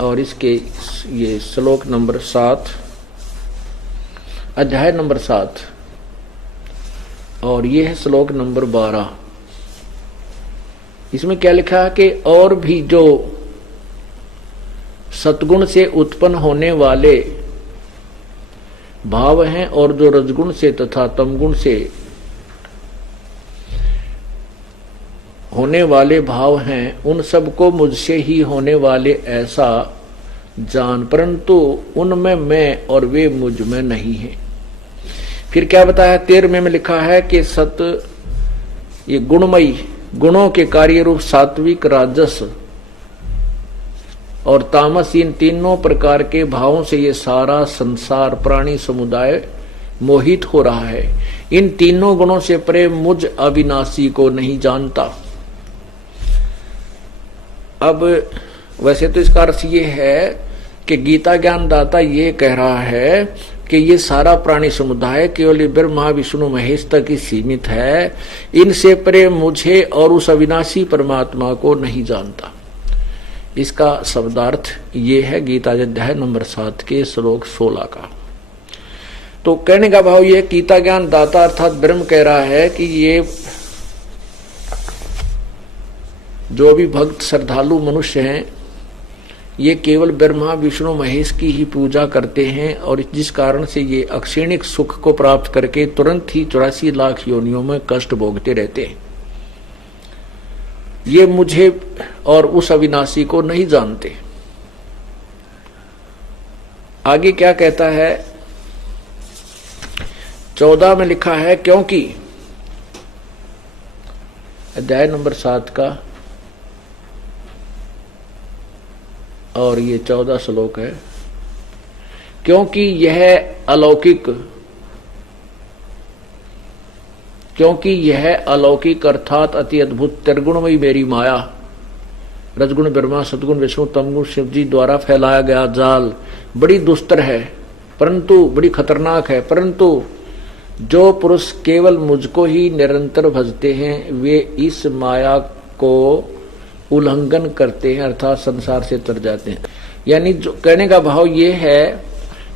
और इसके ये श्लोक नंबर 7, अध्याय नंबर 7 और ये है श्लोक नंबर 12। इसमें क्या लिखा है कि और भी जो सतगुण से उत्पन्न होने वाले भाव हैं और जो रजगुण से तथा तमगुण से होने वाले भाव हैं, उन सबको मुझसे ही होने वाले ऐसा जान, परंतु उनमें मैं और वे मुझ में नहीं हैं। फिर क्या बताया 13वें में लिखा है कि सत ये गुणमयी, गुणों के कार्य रूप सात्विक, राजस और तामस, इन तीनों प्रकार के भावों से ये सारा संसार प्राणी समुदाय मोहित हो रहा है। इन तीनों गुणों से परे मुझ अविनाशी को नहीं जानता। अब वैसे तो इसका अर्थ ये है कि गीता ज्ञान दाता ये कह रहा है कि ये सारा प्राणी समुदाय केवल ब्रह्मा विष्णु महेश तक ही सीमित है, इनसे परे मुझे और उस अविनाशी परमात्मा को नहीं जानता। इसका शब्दार्थ ये है गीता अध्याय नंबर 7 के श्लोक 16 का। तो कहने का भाव ये गीता ज्ञान दाता अर्थात ब्रह्म कह रहा है कि ये जो भी भक्त श्रद्धालु मनुष्य हैं, ये केवल ब्रह्मा विष्णु महेश की ही पूजा करते हैं और जिस कारण से ये अक्षणिक सुख को प्राप्त करके तुरंत ही 84 लाख योनियों में कष्ट भोगते रहते हैं। ये मुझे और उस अविनाशी को नहीं जानते। आगे क्या कहता है 14 में लिखा है, क्योंकि अध्याय नंबर 7 का और ये 14 श्लोक है, क्योंकि यह अलौकिक अर्थात अति अद्भुत त्रिगुणमयी मेरी माया, रजगुण ब्रह्मा सतगुण विष्णु तमगुण शिव जी द्वारा फैलाया गया जाल बड़ी दुस्तर है, परंतु बड़ी खतरनाक है, परंतु जो पुरुष केवल मुझको ही निरंतर भजते हैं वे इस माया को उल्लंघन करते हैं अर्थात संसार से तर जाते हैं। यानी जो कहने का भाव ये है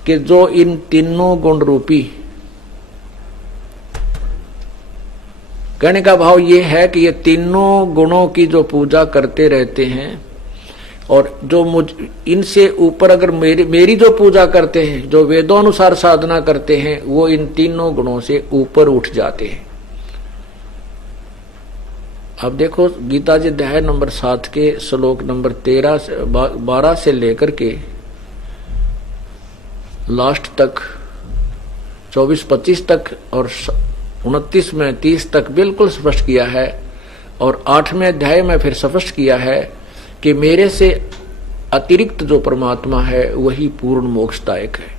कि जो इन तीनों गुण रूपी, कहने का भाव ये है कि ये तीनों गुणों की जो पूजा करते रहते हैं और जो मुझ इनसे ऊपर अगर मेरी जो पूजा करते हैं, जो वेदों अनुसार साधना करते हैं, वो इन तीनों गुणों से ऊपर उठ जाते हैं। अब देखो गीता जी अध्याय नंबर 7 के श्लोक नंबर 12 से लेकर के लास्ट तक 24-25 तक और 29 में 30 तक बिल्कुल स्पष्ट किया है और 8वें अध्याय में फिर स्पष्ट किया है कि मेरे से अतिरिक्त जो परमात्मा है वही पूर्ण मोक्षदायक है।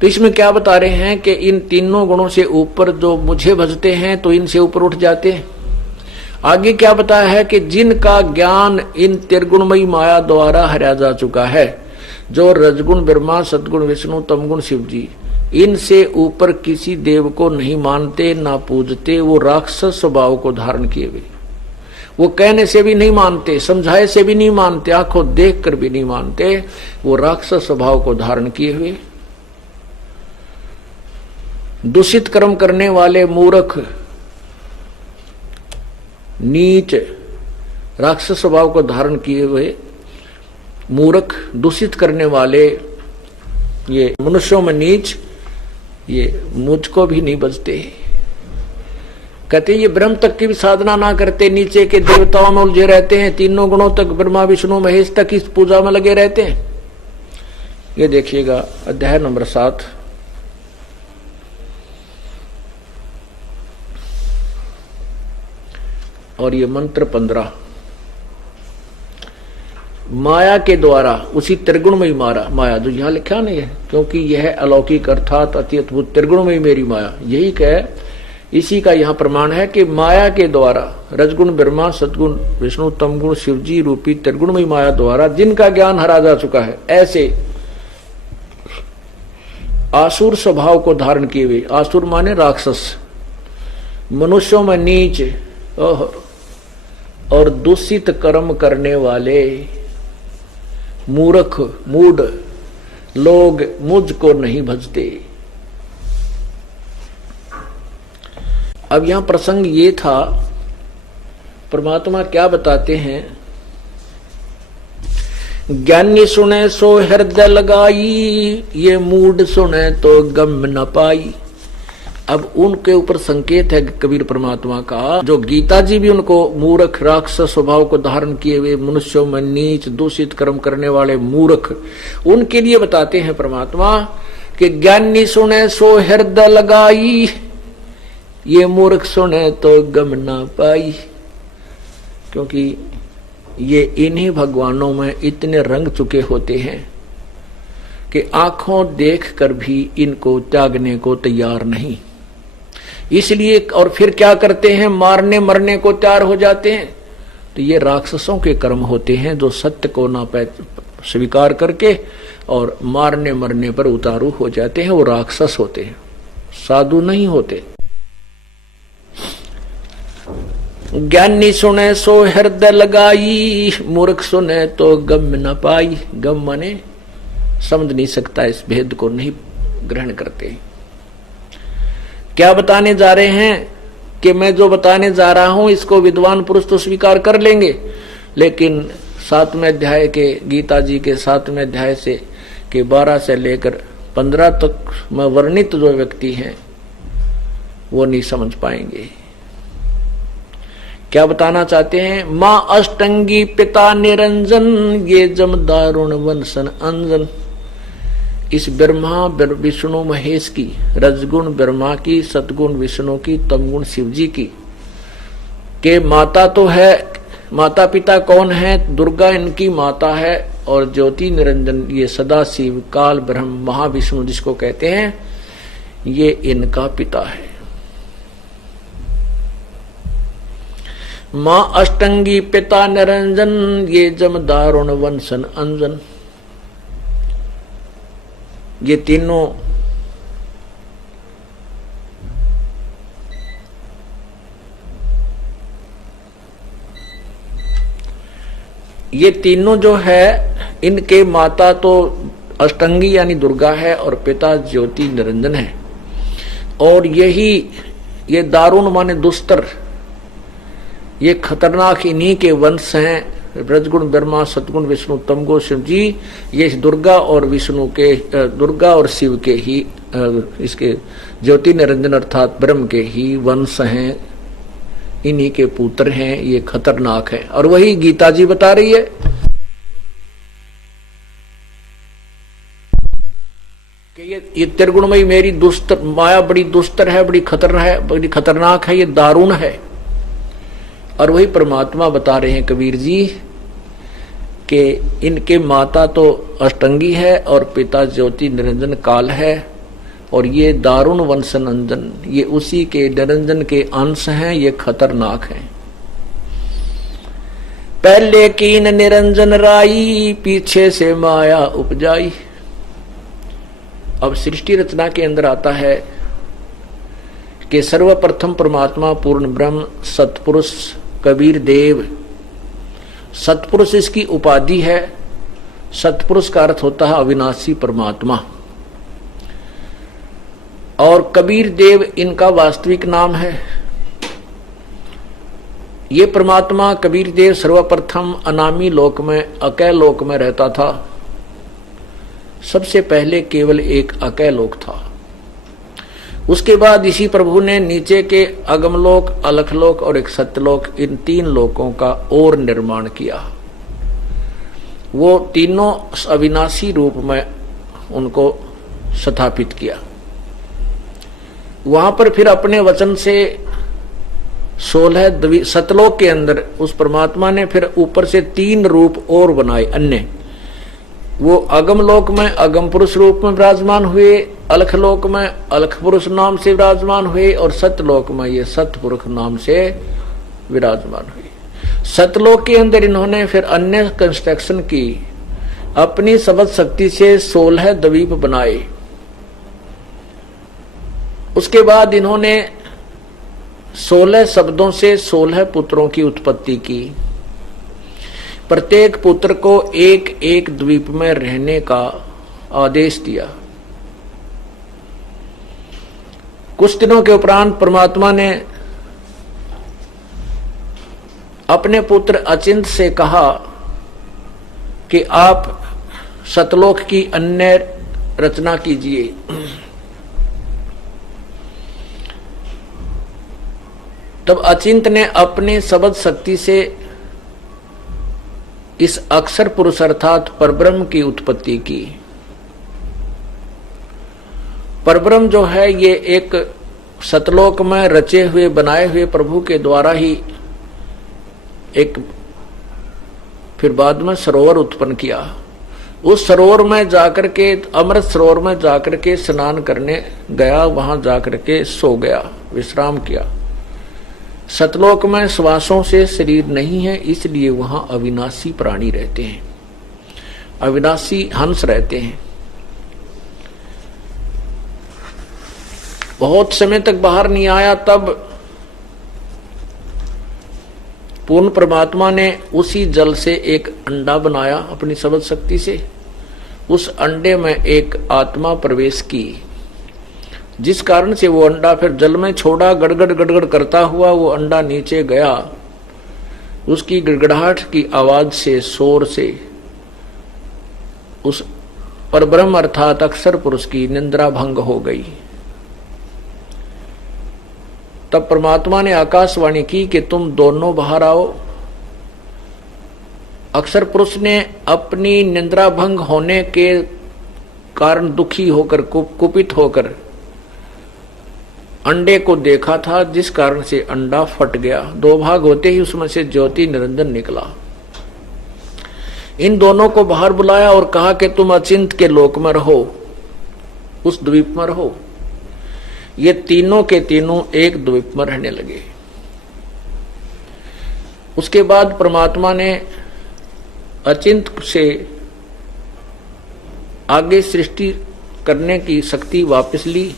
तो इसमें क्या बता रहे हैं कि इन तीनों गुणों से ऊपर जो मुझे भजते हैं तो इनसे ऊपर उठ जाते हैं। आगे क्या बताया है कि जिनका ज्ञान इन त्रिगुणमयी माया द्वारा हरा जा चुका है, जो रजगुण ब्रह्मा सतगुण विष्णु तमगुण शिव जी, इनसे ऊपर किसी देव को नहीं मानते ना पूजते, वो राक्षस स्वभाव को धारण किए हुए, वो कहने से भी नहीं मानते, समझाए से भी नहीं मानते, आंखों देख कर भी नहीं मानते, वो राक्षस स्वभाव को धारण किए हुए दूषित कर्म करने वाले मूर्ख, नीच, राक्षस स्वभाव को धारण किए हुए मूर्ख, दूषित करने वाले, ये मनुष्यों में नीच, ये मुझको भी नहीं बचते। कहते ये ब्रह्म तक की भी साधना ना करते, नीचे के देवताओं में उलझे रहते हैं, तीनों गुणों तक, ब्रह्मा विष्णु महेश तक इस पूजा में लगे रहते हैं। ये देखिएगा अध्याय नंबर 7, और ये मंत्र 15। माया के द्वारा, उसी त्रिगुणमयी माया जो यहां लिखा नहीं है, क्योंकि यह अलौकिक अर्थात अति अद्भुत त्रिगुणमयी मेरी माया, यही कह, इसी का यहां प्रमाण है कि माया के द्वारा, रजगुण ब्रह्मा, सतगुण विष्णु, तमगुण शिवजी रूपी त्रिगुणमयी माया द्वारा जिनका ज्ञान हरा जा चुका है, ऐसे आसुर स्वभाव को धारण किए हुए, आसुर माने राक्षस, मनुष्यों में नीच और दूषित कर्म करने वाले मूर्ख, मूढ़ लोग मुझको नहीं भजते। अब यहां प्रसंग ये था, परमात्मा क्या बताते हैं, ज्ञानी सुने सो हृदय लगाई, ये मूढ़ सुने तो गम न पाई। अब उनके ऊपर संकेत है कबीर परमात्मा का, जो गीता जी भी उनको मूर्ख, राक्षस स्वभाव को धारण किए हुए मनुष्यों में नीच, दूषित कर्म करने वाले मूर्ख, उनके लिए बताते हैं परमात्मा कि ज्ञानी सुने सो हृदय लगाई, ये मूर्ख सुने तो गम ना पाई। क्योंकि ये इन्हीं भगवानों में इतने रंग चुके होते हैं कि आंखों देखकर भी इनको त्यागने को तैयार नहीं, इसलिए और फिर क्या करते हैं, मारने मरने को तैयार हो जाते हैं। तो ये राक्षसों के कर्म होते हैं, जो सत्य को ना स्वीकार करके और मारने मरने पर उतारू हो जाते हैं, वो राक्षस होते हैं, साधु नहीं होते। ज्ञानी सुने सो हृदय लगाई, मूर्ख सुने तो गम न पाई। गम माने समझ नहीं सकता, इस भेद को नहीं ग्रहण करते। क्या बताने जा रहे हैं कि मैं जो बताने जा रहा हूं इसको विद्वान पुरुष तो स्वीकार कर लेंगे, लेकिन 7वें अध्याय के, गीता जी के 7वें अध्याय से के 12 से लेकर 15 तक में वर्णित जो व्यक्ति हैं वो नहीं समझ पाएंगे। क्या बताना चाहते हैं, माँ अष्टंगी पिता निरंजन, ये जम दारुण वंशन अंजन। इस ब्रह्मा विष्णु महेश की, रजगुण ब्रह्मा की, सतगुण विष्णु की, तमगुण शिवजी की के माता तो है, माता पिता कौन है, दुर्गा इनकी माता है, और ज्योति निरंजन ये सदा शिव, काल ब्रह्म, महाविष्णु जिसको कहते हैं, ये इनका पिता है। माँ अष्टंगी पिता निरंजन, ये जम दारुण वंशन अंजन। ये तीनों जो है, इनके माता तो अष्टंगी यानी दुर्गा है और पिता ज्योति निरंजन है। और यही ये दारुण माने दुस्तर, ये खतरनाक इन्हीं के वंश हैं। रजगुण ब्रह्मा, सतगुण विष्णु, तमगुण शिव जी, ये दुर्गा और विष्णु के, दुर्गा और शिव के ही, इसके ज्योति निरंजन अर्थात ब्रह्म के ही वंश हैं, इन्हीं के पुत्र हैं। ये खतरनाक है, और वही गीता जी बता रही है कि ये त्रिगुणमयी मेरी दुस्तर माया बड़ी दुस्तर है, बड़ी खतरनाक है, ये दारुण है। और वही परमात्मा बता रहे हैं कबीर जी कि इनके माता तो अष्टंगी है और पिता ज्योति निरंजन काल है, और ये दारुण वंश नंदन, ये उसी के निरंजन के अंश हैं, ये खतरनाक हैं। पहले कीन निरंजन राई, पीछे से माया उपजाई। अब सृष्टि रचना के अंदर आता है कि सर्वप्रथम परमात्मा पूर्ण ब्रह्म सतपुरुष कबीर देव, सतपुरुष इसकी उपाधि है। सतपुरुष का अर्थ होता है अविनाशी परमात्मा। और कबीर देव इनका वास्तविक नाम है। ये परमात्मा कबीर देव सर्वप्रथम अनामी लोक में, अकय लोक में रहता था। सबसे पहले केवल एक अकय लोक था। उसके बाद इसी प्रभु ने नीचे के अगमलोक, अलखलोक और एक सत्यलोक, इन 3 लोकों का और निर्माण किया। वो तीनों अविनाशी रूप में उनको स्थापित किया। वहां पर फिर अपने वचन से 16 सतलोक के अंदर उस परमात्मा ने फिर ऊपर से 3 रूप और बनाए अन्य। वो अगमलोक में अगम पुरुष रूप में विराजमान हुए, अलखलोक में अलख पुरुष नाम से विराजमान हुए और सतलोक में ये सतपुरुष नाम से विराजमान हुए। सतलोक के अंदर इन्होंने फिर अन्य कंस्ट्रक्शन की, अपनी सबद शक्ति से 16 द्वीप बनाए। उसके बाद इन्होंने 16 शब्दों से 16 पुत्रों की उत्पत्ति की। प्रत्येक पुत्र को एक एक द्वीप में रहने का आदेश दिया। कुछ दिनों के उपरांत परमात्मा ने अपने पुत्र अचिंत से कहा कि आप सतलोक की अन्य रचना कीजिए। तब अचिंत ने अपने शब्द शक्ति से इस अक्षर पुरुष अर्थात परब्रह्म की उत्पत्ति की। परब्रह्म जो है ये एक सतलोक में रचे हुए बनाए हुए प्रभु के द्वारा ही एक फिर बाद में सरोवर उत्पन्न किया। उस सरोवर में जाकर के, अमृत सरोवर में जाकर के स्नान करने गया, वहां जाकर के सो गया, विश्राम किया। सतलोक में श्वासों से शरीर नहीं है, इसलिए वहां अविनाशी प्राणी रहते हैं, अविनाशी हंस रहते हैं। बहुत समय तक बाहर नहीं आया, तब पूर्ण परमात्मा ने उसी जल से एक अंडा बनाया अपनी शब्द शक्ति से। उस अंडे में एक आत्मा प्रवेश की, जिस कारण से वो अंडा फिर जल में छोड़ा। गड़गड़ गड़गड़ करता हुआ वो अंडा नीचे गया। उसकी गड़गड़ाहट की आवाज से, शोर से उस परब्रह्म अर्थात अक्षर पुरुष की निंद्रा भंग हो गई। तब परमात्मा ने आकाशवाणी की कि तुम दोनों बाहर आओ। अक्षर पुरुष ने अपनी निंद्रा भंग होने के कारण दुखी होकर, कुपित होकर अंडे को देखा था, जिस कारण से अंडा फट गया। 2 भाग होते ही उसमें से ज्योति निरंजन निकला। इन दोनों को बाहर बुलाया और कहा कि तुम अचिंत के लोक में रहो, उस द्वीप में रहो। ये तीनों के तीनों एक द्वीप में रहने लगे। उसके बाद परमात्मा ने अचिंत से आगे सृष्टि करने की शक्ति वापस ली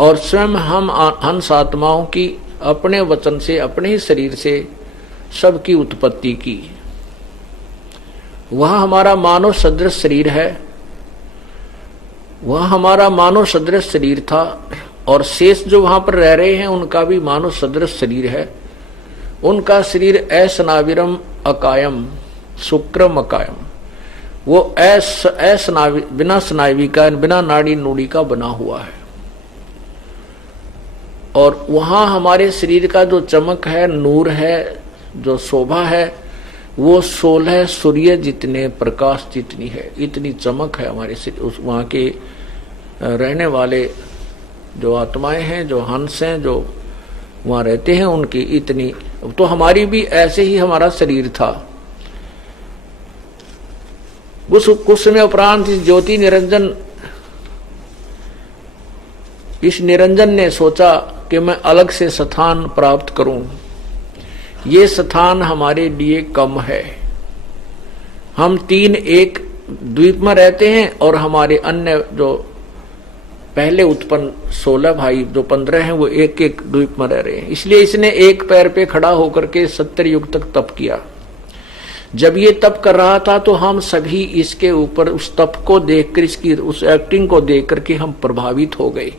और स्वयं हम हंस आत्माओं की अपने वचन से, अपने ही शरीर से सबकी उत्पत्ति की। वह हमारा मानव सदृश शरीर है, वह हमारा मानव सदृश शरीर था और शेष जो वहां पर रह रहे हैं उनका भी मानव सदृश शरीर है। उनका शरीर असनाविरम अकायम शुक्रम अकायम, वो बिना स्नायवी का, बिना नाड़ी नूड़ी का बना हुआ है। और वहां हमारे शरीर का जो चमक है, नूर है, जो शोभा है, वो 16 सूर्य जितने प्रकाश जितनी है, इतनी चमक है हमारे शरीर। उस वहां के रहने वाले जो आत्माएं हैं, जो हंस हैं, जो वहां रहते हैं, उनकी इतनी। तो हमारी भी ऐसे ही हमारा शरीर था। उस कुछ समय उपरांत ज्योति निरंजन, इस निरंजन ने सोचा कि मैं अलग से स्थान प्राप्त करूं। ये स्थान हमारे लिए कम है। हम 3 एक द्वीप में रहते हैं और हमारे अन्य जो पहले उत्पन्न 16 भाई, जो 15 हैं, वो एक एक द्वीप में रह रहे हैं। इसलिए इसने एक पैर पे खड़ा होकर के 70 युग तक तप किया। जब ये तप कर रहा था तो हम सभी इसके ऊपर उस तप को देखकर, इसकी उस एक्टिंग को देख करके हम प्रभावित हो गए।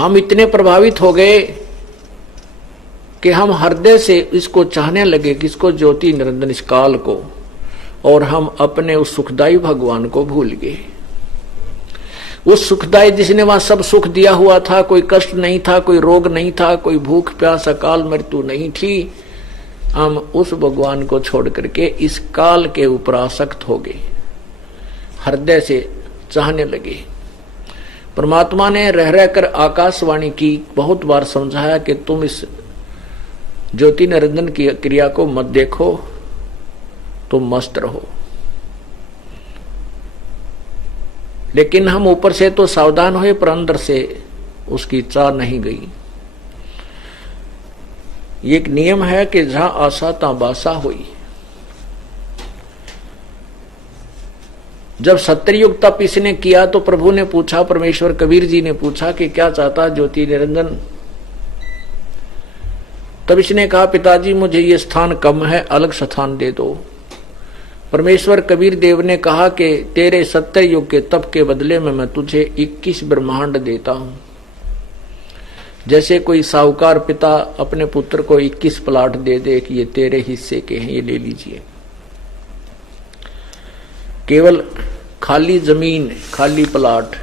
हम इतने प्रभावित हो गए कि हम हृदय से इसको चाहने लगे, किसको? ज्योति निरंजन, इस काल को, और हम अपने उस सुखदायी भगवान को भूल गए। उस सुखदायी जिसने वहां सब सुख दिया हुआ था, कोई कष्ट नहीं था, कोई रोग नहीं था, कोई भूख प्यास अकाल मृत्यु नहीं थी, हम उस भगवान को छोड़ करके इस काल के ऊपर आसक्त हो गए, हृदय से चाहने लगे। परमात्मा ने रह रहकर आकाशवाणी की, बहुत बार समझाया कि तुम इस ज्योति निरंजन की क्रिया को मत देखो, तुम मस्त रहो। लेकिन हम ऊपर से तो सावधान हुए, पर अंदर से उसकी चाह नहीं गई। ये एक नियम है कि जहां आशा ता बासा हुई। जब सत्ययुग तप इसने किया तो प्रभु ने पूछा, परमेश्वर कबीर जी ने पूछा कि क्या चाहता ज्योति निरंजन? तब इसने कहा, पिताजी मुझे ये स्थान कम है, अलग स्थान दे दो। परमेश्वर कबीर देव ने कहा कि तेरे सत्ययुग के तप के बदले में मैं तुझे 21 ब्रह्मांड देता हूं। जैसे कोई साहूकार पिता अपने पुत्र को 21 प्लाट दे दे कि ये तेरे हिस्से के हैं, ये ले लीजिए। केवल खाली जमीन, खाली प्लाट।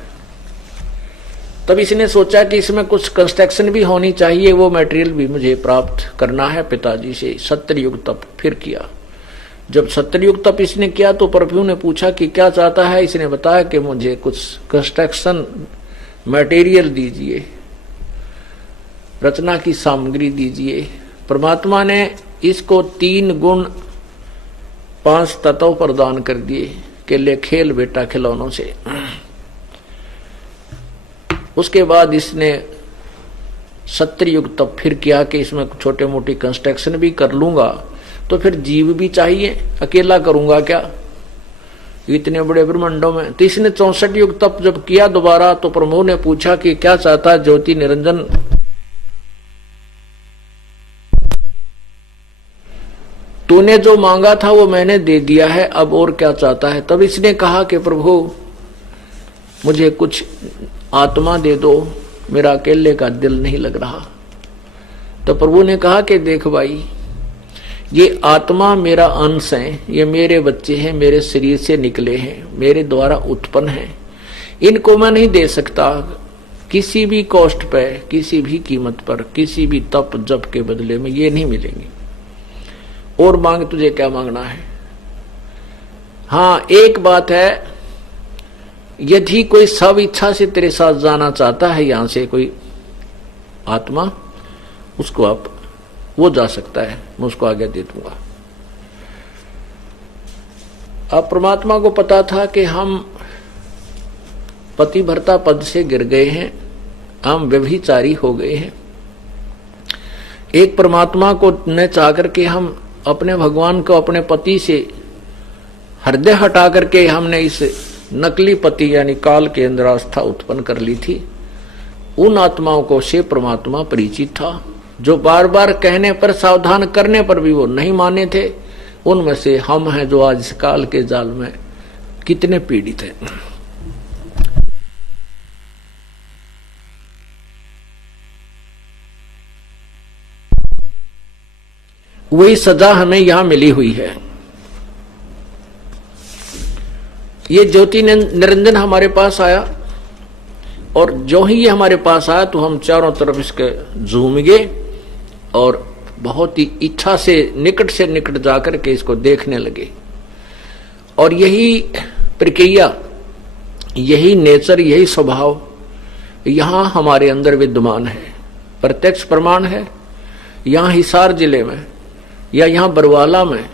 तब इसने सोचा कि इसमें कुछ कंस्ट्रक्शन भी होनी चाहिए, वो मटेरियल भी मुझे प्राप्त करना है पिताजी से। सत्ययुग तप फिर किया। जब सत्ययुग तप इसने किया तो प्रभु ने पूछा कि क्या चाहता है? इसने बताया कि मुझे कुछ कंस्ट्रक्शन मटेरियल दीजिए, रचना की सामग्री दीजिए। परमात्मा ने इसको 3 गुण 5 तत्व प्रदान कर दिए कि ले खेल बेटा खिलौनों से। उसके बाद इसने सत्ययुग तप फिर किया कि इसमें छोटे मोटी कंस्ट्रक्शन भी कर लूंगा, तो फिर जीव भी चाहिए, अकेला करूंगा क्या इतने बड़े ब्रह्मांडों में? तो इसने 64 युग तप जब किया दोबारा, तो प्रभु ने पूछा कि क्या चाहता है ज्योति निरंजन? तूने जो मांगा था वो मैंने दे दिया है, अब और क्या चाहता है? तब इसने कहा कि प्रभु मुझे कुछ आत्मा दे दो, मेरा अकेले का दिल नहीं लग रहा। तो प्रभु ने कहा कि देख भाई, ये आत्मा मेरा अंश है, ये मेरे बच्चे हैं, मेरे शरीर से निकले हैं, मेरे द्वारा उत्पन्न हैं, इनको मैं नहीं दे सकता किसी भी कॉस्ट पे, किसी भी कीमत पर, किसी भी तप जप के बदले में ये नहीं मिलेंगे। और मांग, तुझे क्या मांगना है? हाँ, एक बात है, यदि कोई सब इच्छा से तेरे साथ जाना चाहता है यहां से कोई आत्मा, उसको आप, वो जा सकता है, मैं उसको आज्ञा दे दूंगा। अब परमात्मा को पता था कि हम पतिव्रता पद से गिर गए हैं, हम व्यभिचारी हो गए हैं। एक परमात्मा को न चाह करके हम अपने भगवान को अपने पति से हृदय हटा करके हमने इस नकली पति यानी काल के अंदर आस्था उत्पन्न कर ली थी। उन आत्माओं को से परमात्मा परिचित था, जो बार बार कहने पर, सावधान करने पर भी वो नहीं माने थे। उनमें से हम हैं जो आज इस काल के जाल में कितने पीड़ित हैं। वही सजा हमें यहां मिली हुई है। ये ज्योति निरंजन हमारे पास आया, और जो ही ये हमारे पास आया तो हम चारों तरफ इसके झूम गए और बहुत ही इच्छा से निकट जाकर के इसको देखने लगे। और यही प्रक्रिया, यही नेचर, यही स्वभाव यहां हमारे अंदर विद्यमान है, प्रत्यक्ष प्रमाण है। यहां हिसार जिले में या यहां बरवाला में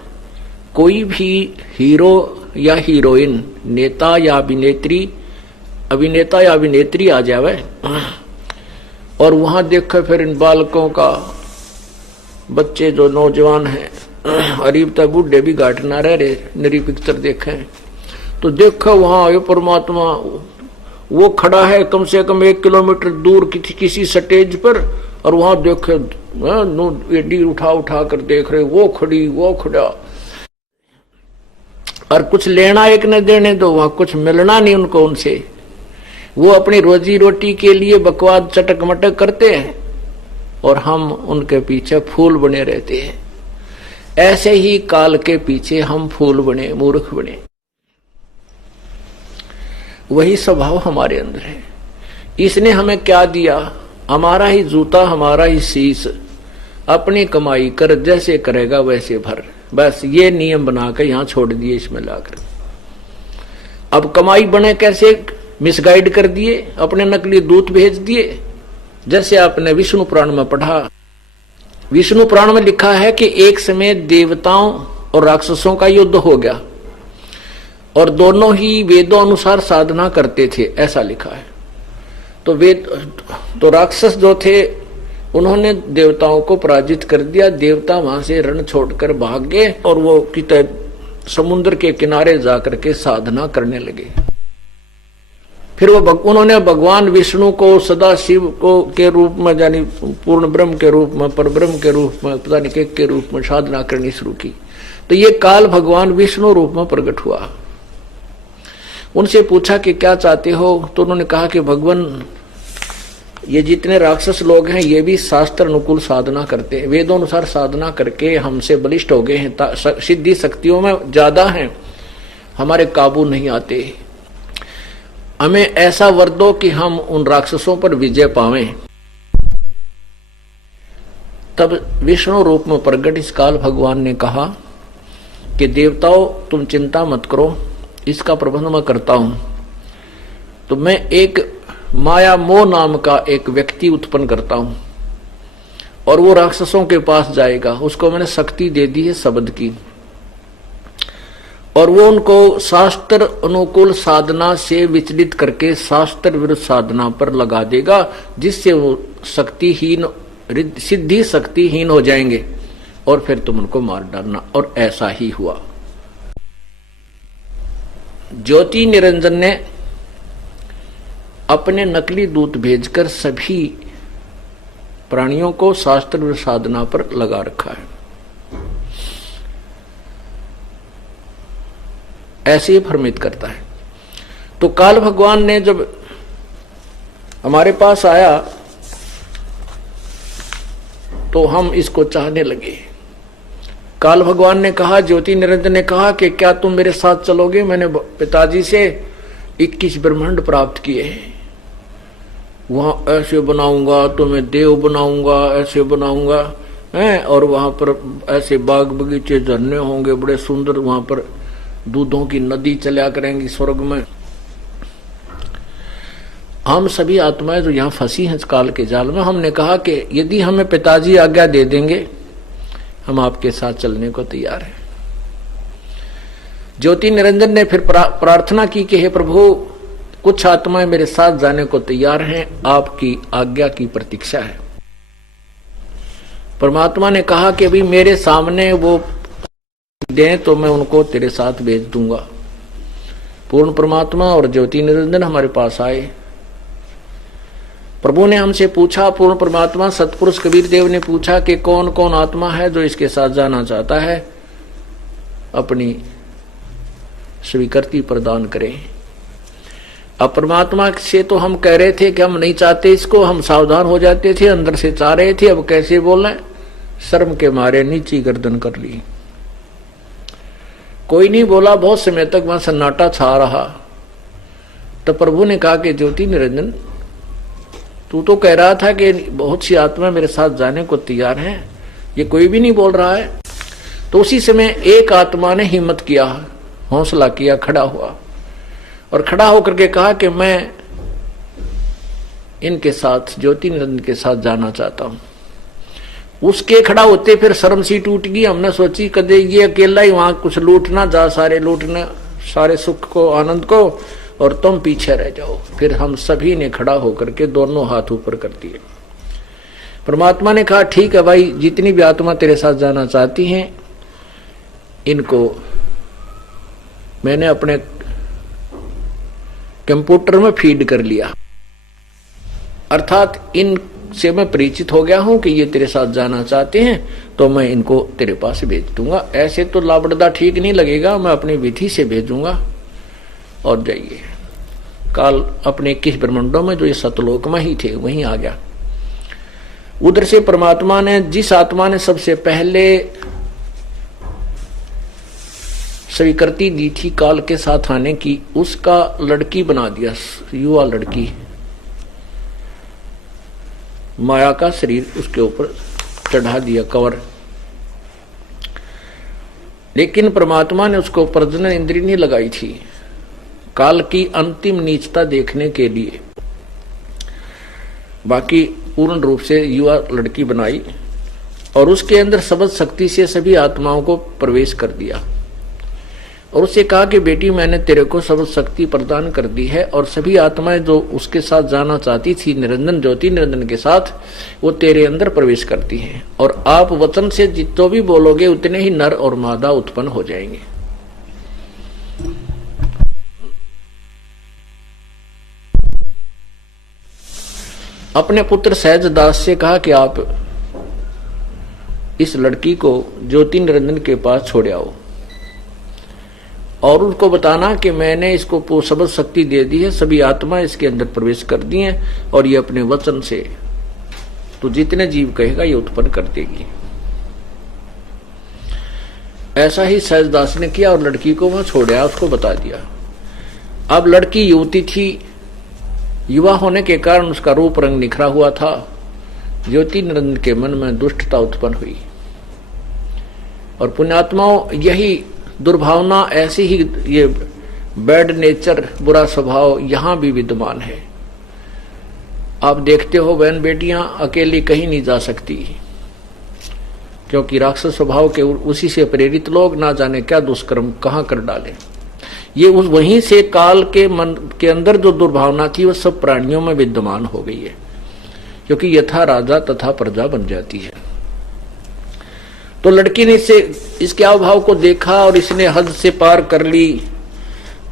कोई भी हीरो या हीरोइन, नेता या अभिनेता या अभिनेत्री आ जावे और वहां देखे फिर इन बालकों का, बच्चे जो नौजवान हैं, अरीब तक बूढ़े भी घाट ना रह रहे, नरी पिक्चर देखे तो देखो वहां ये परमात्मा वो खड़ा है कम से कम 1 किलोमीटर दूर किसी स्टेज पर, और वहां देखे एडी उठा कर देख रहे, वो खड़ी वो खड़ा, और कुछ लेना एक न देने दो, वहां कुछ मिलना नहीं उनको उनसे। वो अपनी रोजी रोटी के लिए बकवाद चटक मटक करते हैं और हम उनके पीछे फूल बने रहते हैं। ऐसे ही काल के पीछे हम फूल बने, मूर्ख बने। वही स्वभाव हमारे अंदर है। इसने हमें क्या दिया? हमारा ही जूता, हमारा ही शीश, अपनी कमाई कर, जैसे करेगा वैसे भर। बस ये नियम बनाकर यहां छोड़ दिए इसमें लाकर। अब कमाई बने कैसे मिसगाइड कर दिए, अपने नकली दूत भेज दिए। जैसे आपने विष्णु पुराण में पढ़ा, विष्णु पुराण में लिखा है कि एक समय देवताओं और राक्षसों का युद्ध हो गया और दोनों ही वेदों अनुसार साधना करते थे, ऐसा लिखा है। तो राक्षस जो थे उन्होंने देवताओं को पराजित कर दिया। देवता वहां से रण छोड़कर भाग गए और वो कितने समुद्र के किनारे जाकर के साधना करने लगे। फिर उन्होंने भगवान विष्णु को, सदा शिव को के रूप में, यानी पूर्ण ब्रह्म के रूप में, पर ब्रह्म के रूप में, पता नहीं के रूप में साधना करनी शुरू की। तो ये काल भगवान विष्णु रूप में प्रकट हुआ। उनसे पूछा कि क्या चाहते हो? तो उन्होंने कहा कि भगवान, ये जितने राक्षस लोग हैं ये भी शास्त्र अनुकूल साधना करते हैं, वेदों अनुसार साधना करके हमसे बलिष्ठ हो गए हैं, सिद्धि शक्तियों में ज्यादा हैं, हमारे काबू नहीं आते। हमें ऐसा वर दो कि हम उन राक्षसों पर विजय पावें। तब विष्णु रूप में प्रकट इस काल भगवान ने कहा कि देवताओं तुम चिंता मत करो, इसका प्रबंध मैं करता हूं। तो मैं एक माया मोह नाम का एक व्यक्ति उत्पन्न करता हूं और वो राक्षसों के पास जाएगा। उसको मैंने शक्ति दे दी है शब्द की, और वो उनको शास्त्र अनुकूल साधना से विचलित करके शास्त्र विरुद्ध साधना पर लगा देगा, जिससे वो शक्तिहीन, सिद्धि शक्तिहीन हो जाएंगे और फिर तुम उनको मार डालना। और ऐसा ही हुआ। ज्योति निरंजन ने अपने नकली दूत भेजकर सभी प्राणियों को शास्त्र साधना पर लगा रखा है। ऐसे ही भ्रमित करता है। तो काल भगवान ने जब हमारे पास आया तो हम इसको चाहने लगे। काल भगवान ने कहा, ज्योति निरंजन ने कहा कि क्या तुम मेरे साथ चलोगे? मैंने पिताजी से 21 ब्रह्मांड प्राप्त किए हैं, वहां ऐसे बनाऊंगा, तुम्हें देव बनाऊंगा, ऐसे बनाऊंगा हैं, और वहां पर ऐसे बाग बगीचे, झरने होंगे बड़े सुंदर, वहां पर दूधों की नदी चला करेंगी स्वर्ग में। हम सभी आत्माएं जो यहाँ फंसी हैं काल के जाल में, हमने कहा कि यदि हमें पिताजी आज्ञा दे देंगे हम आपके साथ चलने को तैयार हैं। ज्योति निरंजन ने फिर प्रार्थना की कि हे प्रभु, कुछ आत्माएं मेरे साथ जाने को तैयार हैं, आपकी आज्ञा की प्रतीक्षा है। परमात्मा ने कहा कि भी मेरे सामने वो दें तो मैं उनको तेरे साथ भेज दूंगा। पूर्ण परमात्मा और ज्योति निरंजन हमारे पास आए। प्रभु ने हमसे पूछा, पूर्ण परमात्मा सतपुरुष कबीर देव ने पूछा कि कौन कौन आत्मा है जो इसके साथ जाना चाहता है, अपनी स्वीकृति प्रदान करें। अब परमात्मा से तो हम कह रहे थे कि हम नहीं चाहते इसको, हम सावधान हो जाते थे, अंदर से चाह रहे थे, अब कैसे बोले, शर्म के मारे नीची गर्दन कर ली। कोई नहीं बोला, बहुत समय तक वहां सन्नाटा छा रहा। तो प्रभु ने कहा कि ज्योति निरंजन, तू तो कह रहा था कि बहुत सी आत्मा मेरे साथ जाने को तैयार हैं, ये कोई भी नहीं बोल रहा है। तो उसी समय एक आत्मा ने हिम्मत किया, हौसला किया, खड़ा हुआ और खड़ा होकर के कहा कि मैं इनके साथ, ज्योति निरंजन के साथ जाना चाहता हूं। उसके खड़ा होते फिर शर्म सी टूट गई। हमने सोची कदे ये अकेला ही वहां कुछ लूटना जा, सारे लूटना, सारे सुख को, आनंद को, और तुम पीछे रह जाओ। फिर हम सभी ने खड़ा होकर के दोनों हाथ ऊपर कर दिए। परमात्मा ने कहा ठीक है भाई, जितनी भी आत्मा तेरे साथ जाना चाहती हैं इनको मैंने अपने कंप्यूटर में फीड कर लिया, अर्थात इनसे मैं परिचित हो गया हूं कि ये तेरे साथ जाना चाहते हैं, तो मैं इनको तेरे पास भेज दूंगा। ऐसे तो लाबड़दा ठीक नहीं लगेगा, मैं अपनी विधि से भेजूंगा और जाइए। काल अपने 21 ब्रह्मांडों में जो ये सतलोक में ही थे वहीं आ गया। उधर से परमात्मा ने, जिस आत्मा ने सबसे पहले स्वीकृति दी थी काल के साथ आने की, उसका लड़की बना दिया, युवा लड़की, माया का शरीर उसके ऊपर चढ़ा दिया कवर। लेकिन परमात्मा ने उसको प्रजनन इंद्री नहीं लगाई थी, काल की अंतिम नीचता देखने के लिए। बाकी पूर्ण रूप से युवा लड़की बनाई और उसके अंदर शब्द शक्ति से सभी आत्माओं को प्रवेश कर दिया और उससे कहा कि बेटी मैंने तेरे को शब्द शक्ति प्रदान कर दी है और सभी आत्माएं जो उसके साथ जाना चाहती थी निरंजन ज्योति निरंजन के साथ, वो तेरे अंदर प्रवेश करती हैं और आप वचन से जितो भी बोलोगे उतने ही नर और मादा उत्पन्न हो जाएंगे। अपने पुत्र सहज दास से कहा कि आप इस लड़की को ज्योति निरंजन के पास छोड़ आओ और उनको बताना कि मैंने इसको शब्द शक्ति दे दी है, सभी आत्मा इसके अंदर प्रवेश कर दी हैं और ये अपने वचन से तो जितने जीव कहेगा ये उत्पन्न कर देगी। ऐसा ही सहजदास ने किया और लड़की को वहां छोड़ा, उसको बता दिया। अब लड़की युवती थी, युवा होने के कारण उसका रूप रंग निखरा हुआ था। ज्योति निरंजन के मन में दुष्टता उत्पन्न हुई और पुण्यात्माओं यही दुर्भावना, ऐसी ही ये बैड नेचर, बुरा स्वभाव यहां भी विद्यमान है। आप देखते हो बहन बेटियां अकेली कहीं नहीं जा सकती क्योंकि राक्षस स्वभाव के उसी से प्रेरित लोग ना जाने क्या दुष्कर्म कहां कर डाले। ये उस वहीं से काल के मन के अंदर जो दुर्भावना थी वह सब प्राणियों में विद्यमान हो गई है क्योंकि यथा राजा तथा प्रजा बन जाती है। तो लड़की ने इसके अभाव को देखा और इसने हद से पार कर ली।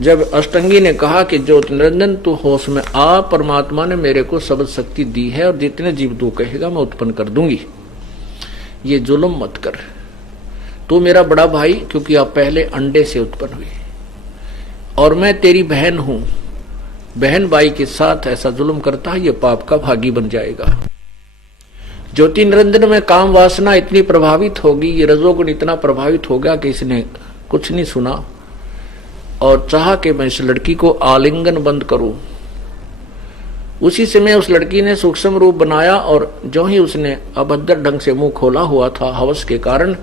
जब अष्टंगी ने कहा कि ज्योति निरंजन तू होश में आ, परमात्मा ने मेरे को शब्द शक्ति दी है और जितने जीव तू कहेगा मैं उत्पन्न कर दूंगी, ये जुल्म मत कर, तू मेरा बड़ा भाई क्योंकि आप पहले अंडे से उत्पन्न हुए और मैं तेरी बहन हूं, बहन भाई के साथ ऐसा जुल्म करता है ये पाप का भागी बन जाएगा। ज्योति निरंजन में काम वासना इतनी प्रभावित होगी, ये रजोगुण इतना प्रभावित हो गया कि इसने कुछ नहीं सुना और चाहा कि मैं इस लड़की को आलिंगन बंद करूं। उसी समय उस लड़की ने सूक्ष्म रूप बनाया और जो ही उसने अभद्र ढंग से मुंह खोला हुआ था हवस के कारण,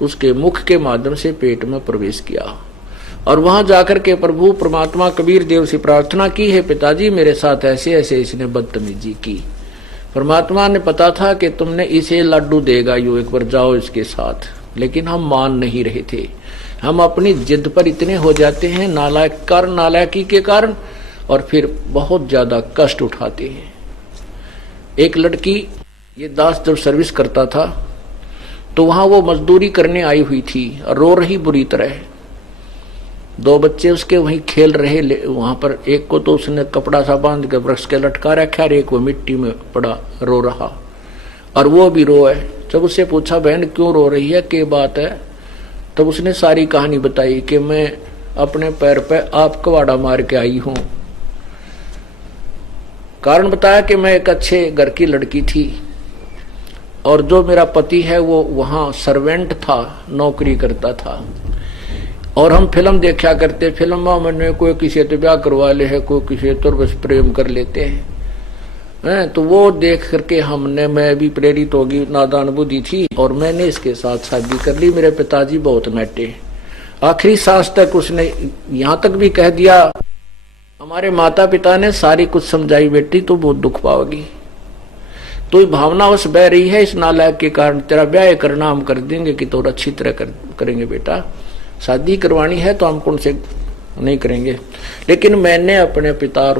उसके मुख के माध्यम से पेट में प्रवेश किया और वहां जाकर के प्रभु परमात्मा कबीर देव से प्रार्थना की है पिताजी मेरे साथ ऐसे ऐसे इसने बदतमीजी की। परमात्मा ने पता था कि तुमने इसे लड्डू देगा, यू एक बार जाओ इसके साथ, लेकिन हम मान नहीं रहे थे। हम अपनी जिद पर इतने हो जाते हैं नालायकी के कारण और फिर बहुत ज्यादा कष्ट उठाते हैं। एक लड़की, ये दास जब सर्विस करता था तो वहां वो मजदूरी करने आई हुई थी और रो रही बुरी तरह। दो बच्चे उसके वहीं खेल रहे वहां पर, एक को तो उसने कपड़ा सा बांध के वृक्ष के लटका रखा और एक वो मिट्टी में पड़ा रो रहा और वो भी रोए। जब उससे पूछा बहन क्यों रो रही है, क्या बात है, तब उसने सारी कहानी बताई कि मैं अपने पैर पे आप कवाड़ा मार के आई हूं। कारण बताया कि मैं एक अच्छे घर की लड़की थी और जो मेरा पति है वो वहां सर्वेंट था, नौकरी करता था और हम फिल्म देखा करते। फिल्म में कोई किसी तो ब्याह करवा ले है, कोई किसी तो बस प्रेम कर लेते हैं। तो वो देख करके मैं भी प्रेरित होगी, नादान बुद्धि थी और मैंने इसके साथ शादी कर ली। मेरे पिताजी बहुत मैटे, आखिरी सांस तक उसने यहाँ तक भी कह दिया, हमारे माता पिता ने सारी कुछ समझाई बेटी तो बहुत दुख पाओगी, तो ये भावना बस बह रही है इस नालायक के कारण, तेरा ब्याह करना हम कर देंगे कि तो अच्छी तरह करेंगे बेटा, शादी करवानी है तो हम कौन से नहीं करेंगे। लेकिन मैंने अपने पिता और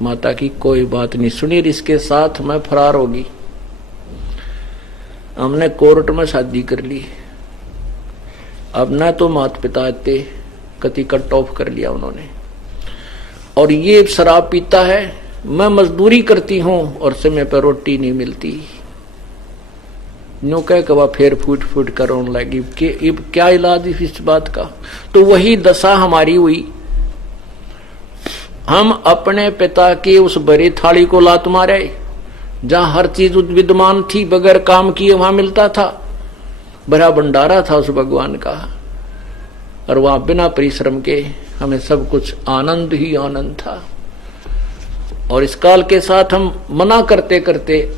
माता की कोई बात नहीं सुनी, इसके साथ मैं फरार होगी। हमने कोर्ट में शादी कर ली। अब ना तो माता पिता आते, कति कट ऑफ कर लिया उन्होंने। और ये शराब पीता है, मैं मजदूरी करती हूं और समय पर रोटी नहीं मिलती। नो कह कवा फेर फूट फूट कर रोने लगी कि क्या इलाज इस बात का। तो वही दशा हमारी हुई। हम अपने पिता की उस बड़ी थाली को लात मारे, जहां हर चीज विद्यमान थी, बगैर काम किए वहां मिलता था, बड़ा भंडारा था उस भगवान का, और वहां बिना परिश्रम के हमें सब कुछ आनंद ही आनंद था। और इस काल के साथ हम मना करते करते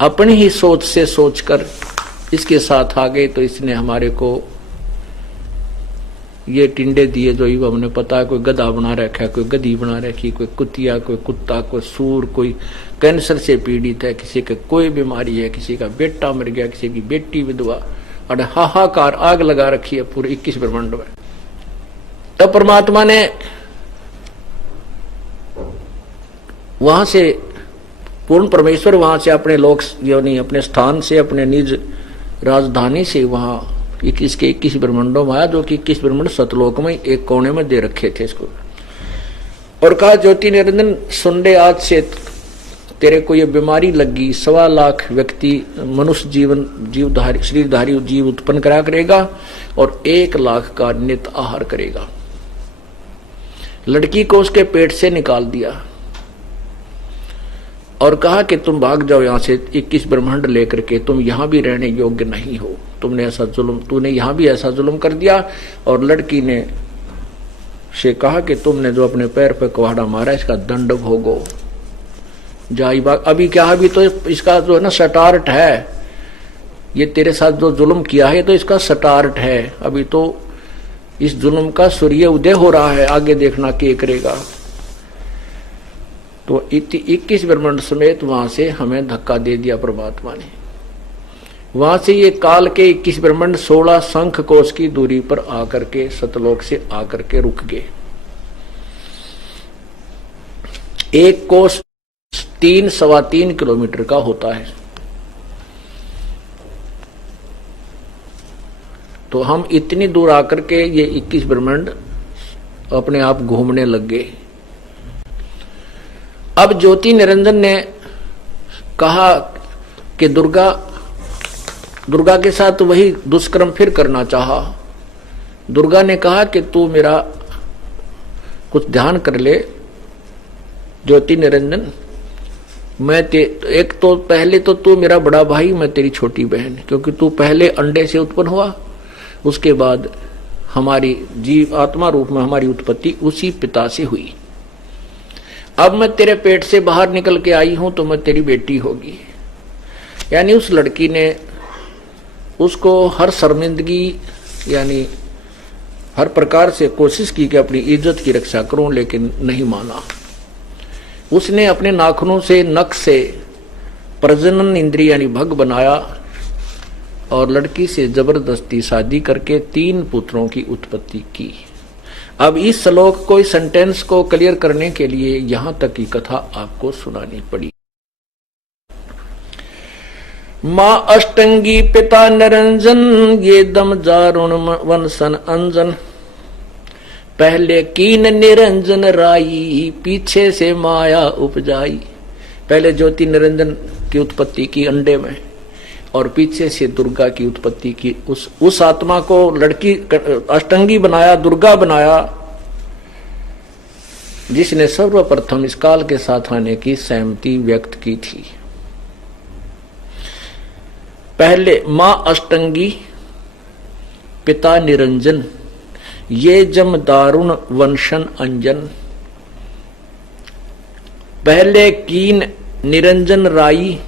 अपनी ही सोच से सोचकर इसके साथ आ गए, तो इसने हमारे को ये टिंडे दिए जो ही हमने पता है, कोई गधा बना रखा है, कोई गधी बना रखी, कोई कुतिया, कोई कुत्ता, कोई सूर, कोई कैंसर से पीड़ित है, किसी का कोई बीमारी है, किसी का बेटा मर गया, किसी की बेटी विधवा, और हाहाकार आग लगा रखी है पूरे 21 ब्रह्मांड में। तब परमात्मा ने वहां से, पूर्ण परमेश्वर वहां से अपने लोक यानी अपने स्थान से, अपने निज राजधानी से वहां 21 ब्रह्मांडों में आया, जो कि 21 ब्रह्मांड सतलोक में एक कोने में दे रखे थे इसको, और कहा ज्योति निरंजन सुन ले, आज से तेरे को ये बीमारी लगी, 1.25 लाख व्यक्ति मनुष्य जीवधारी शरीरधारी जीव उत्पन्न करा करेगा, और 1 लाख का नित आहार करेगा। लड़की को उसके पेट से निकाल दिया और कहा कि तुम भाग जाओ यहां से, 21 ब्रह्मांड लेकर के, तुम यहां भी रहने योग्य नहीं हो, तूने यहां भी ऐसा जुल्म कर दिया। और लड़की ने से कहा कि तुमने जो अपने पैर पे कुहाड़ा मारा, इसका दंड भोगो, जाई बाग। अभी क्या, अभी तो इसका जो है ना स्टार्ट है, ये तेरे साथ जो जुल्म किया है तो इसका स्टार्ट है, अभी तो इस जुल्म का सूर्य उदय हो रहा है, आगे देखना क्या करेगा। तो 21 ब्रह्मांड समेत वहां से हमें धक्का दे दिया परमात्मा ने। वहां से ये काल के 21 ब्रह्मांड 16 शंख कोश की दूरी पर आकर के सतलोक से आकर के रुक गए। एक कोश 3-3.25 किलोमीटर का होता है। तो हम इतनी दूर आकर के ये 21 ब्रह्मांड अपने आप घूमने लग गए। अब ज्योति निरंजन ने कहा कि दुर्गा के साथ वही दुष्कर्म फिर करना चाहा। दुर्गा ने कहा कि तू मेरा कुछ ध्यान कर ले ज्योति निरंजन, मैं एक तो पहले तो तू मेरा बड़ा भाई, मैं तेरी छोटी बहन, क्योंकि तू पहले अंडे से उत्पन्न हुआ, उसके बाद हमारी जीव आत्मा रूप में हमारी उत्पत्ति उसी पिता से हुई। अब मैं तेरे पेट से बाहर निकल के आई हूं तो मैं तेरी बेटी होगी। यानी उस लड़की ने उसको हर शर्मिंदगी यानी हर प्रकार से कोशिश की कि अपनी इज्जत की रक्षा करूं, लेकिन नहीं माना। उसने अपने नाखूनों से, नख से प्रजनन इंद्रिय यानी भग बनाया और लड़की से जबरदस्ती शादी करके 3 पुत्रों की उत्पत्ति की। अब इस श्लोक को, इस सेंटेंस को क्लियर करने के लिए यहां तक की कथा आपको सुनानी पड़ी। मां अष्टंगी पिता निरंजन, ये दम जारुण वंशन अंजन। पहले कीन निरंजन राई, पीछे से माया उपजाई। पहले ज्योति निरंजन की उत्पत्ति की अंडे में, और पीछे से दुर्गा की उत्पत्ति की। उस आत्मा को लड़की अष्टंगी बनाया, दुर्गा बनाया, जिसने सर्वप्रथम इस काल के साथ आने की सहमति व्यक्त की थी। पहले मां अष्टंगी पिता निरंजन, ये जम दारुण वंशन अंजन। पहले कीन निरंजन राई,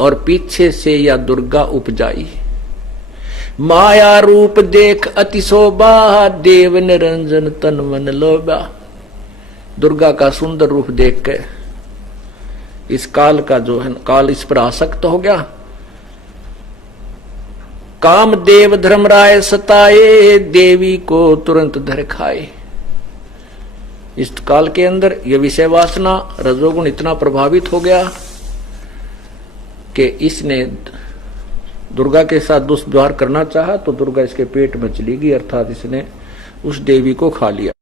और पीछे से या दुर्गा उपजाई। माया रूप देख अति शोभा, देव निरंजन तन मन लोभा। दुर्गा का सुंदर रूप देख के इस काल का जो है काल इस पर आसक्त हो गया। काम देव धर्मराय सताए, देवी को तुरंत धर खाए। इस काल के अंदर ये विषय वासना रजोगुण इतना प्रभावित हो गया कि इसने दुर्गा के साथ दुष्व्यवहार करना चाहा, तो दुर्गा इसके पेट में चली गई, अर्थात इसने उस देवी को खा लिया।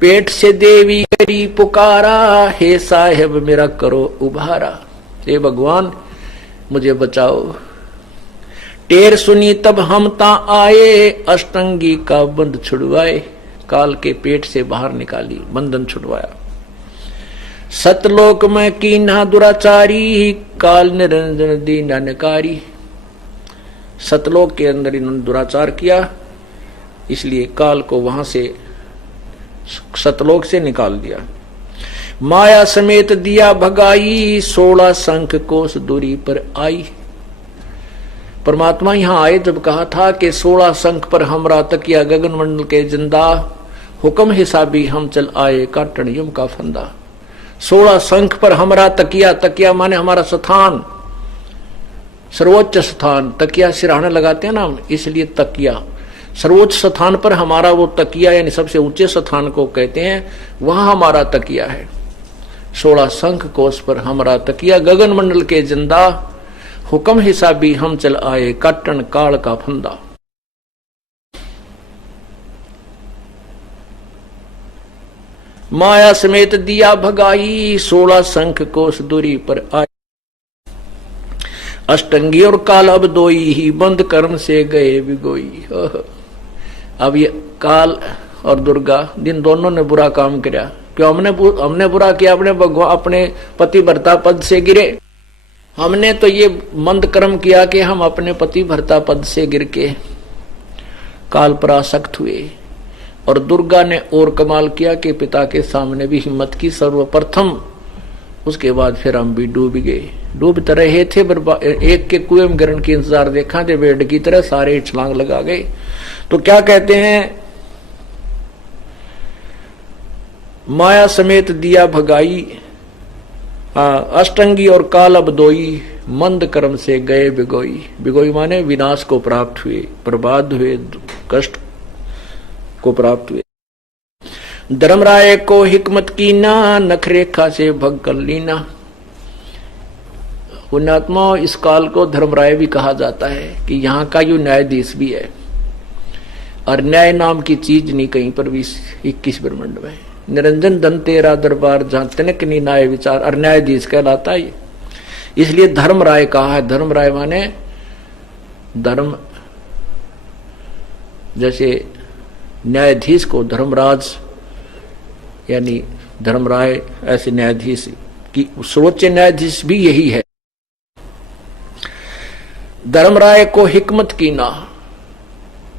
पेट से देवी करी पुकारा, हे साहेब मेरा करो उभारा। हे भगवान मुझे बचाओ। टेर सुनी तब हम ता आए, अष्टंगी का बंध छुड़वाए। काल के पेट से बाहर निकाली, बंधन छुड़वाया। सतलोक में कीन्हा दुराचारी, काल निरंजन दीना नकारी। सतलोक के अंदर इन्होंने दुराचार किया, इसलिए काल को वहां से सतलोक से निकाल दिया। माया समेत दिया भगाई, 16 शंख कोस दूरी पर आई। परमात्मा यहां आए जब कहा था कि 16 शंख पर हमरा तकिया गगन मंडल के जिंदा, हुक्म हिसाबी हम चल आए काटन यम का फंदा। 16 शंख पर हमरा तकिया, तकिया माने हमारा स्थान, सर्वोच्च स्थान। तकिया सिरहाने लगाते हैं ना हम, इसलिए तकिया। सर्वोच्च स्थान पर हमारा वो तकिया, यानी सबसे ऊंचे स्थान को कहते हैं, वहां हमारा तकिया है। 16 शंख कोस पर हमारा तकिया गगन मंडल के जिंदा, हुक्म हिसाबी हम चल आए काटन काल का फंदा। माया समेत दिया भगाई, 16 शंख कोस दूरी पर आई। अष्टंगी और काल अब दोई ही, बंद कर्म से गए बिगोई। अब ये काल और दुर्गा जिन दोनों ने बुरा काम किया, क्यों हमने बुरा किया, अपने भगवान अपने पति भर्ता पद से गिरे। हमने तो ये मंद कर्म किया कि हम अपने पति भर्ता पद से गिर के काल पर आसक्त हुए। और दुर्गा ने और कमाल किया कि पिता के सामने भी हिम्मत की सर्वप्रथम, उसके बाद फिर हम भी डूब गए। डूब रहे थे, एक के कुएं में गिरने की इंतजार देखा थे, बेड की तरह सारे छलांग लगा गए। तो क्या कहते हैं, माया समेत दिया भगाई, अष्टंगी और काल अब दोई, मंद कर्म से गए बिगोई। बिगोई माने विनाश को प्राप्त हुए, बर्बाद हुए, कष्ट को प्राप्त हुए। धर्मराय को हिकमत कीना, नखरेखा से भग कर लीना। पुण्यात्मा, इस काल को धर्मराय भी कहा जाता है कि यहाँ का यो न्यायाधीश भी है। और न्याय नाम की चीज नहीं कहीं पर भी 21 ब्रह्मांड में। निरंजन धन तेरा दरबार, जहां तनिक नहीं नाय विचार, और न्यायाधीश कहलाता है। इसलिए धर्मराय कहा है। धर्मराय माने धर्म, जैसे न्यायाधीश को धर्मराज यानी धर्मराय, ऐसे न्यायाधीश की सर्वोच्च न्यायाधीश भी यही है। धर्मराय को हिकमत कीना,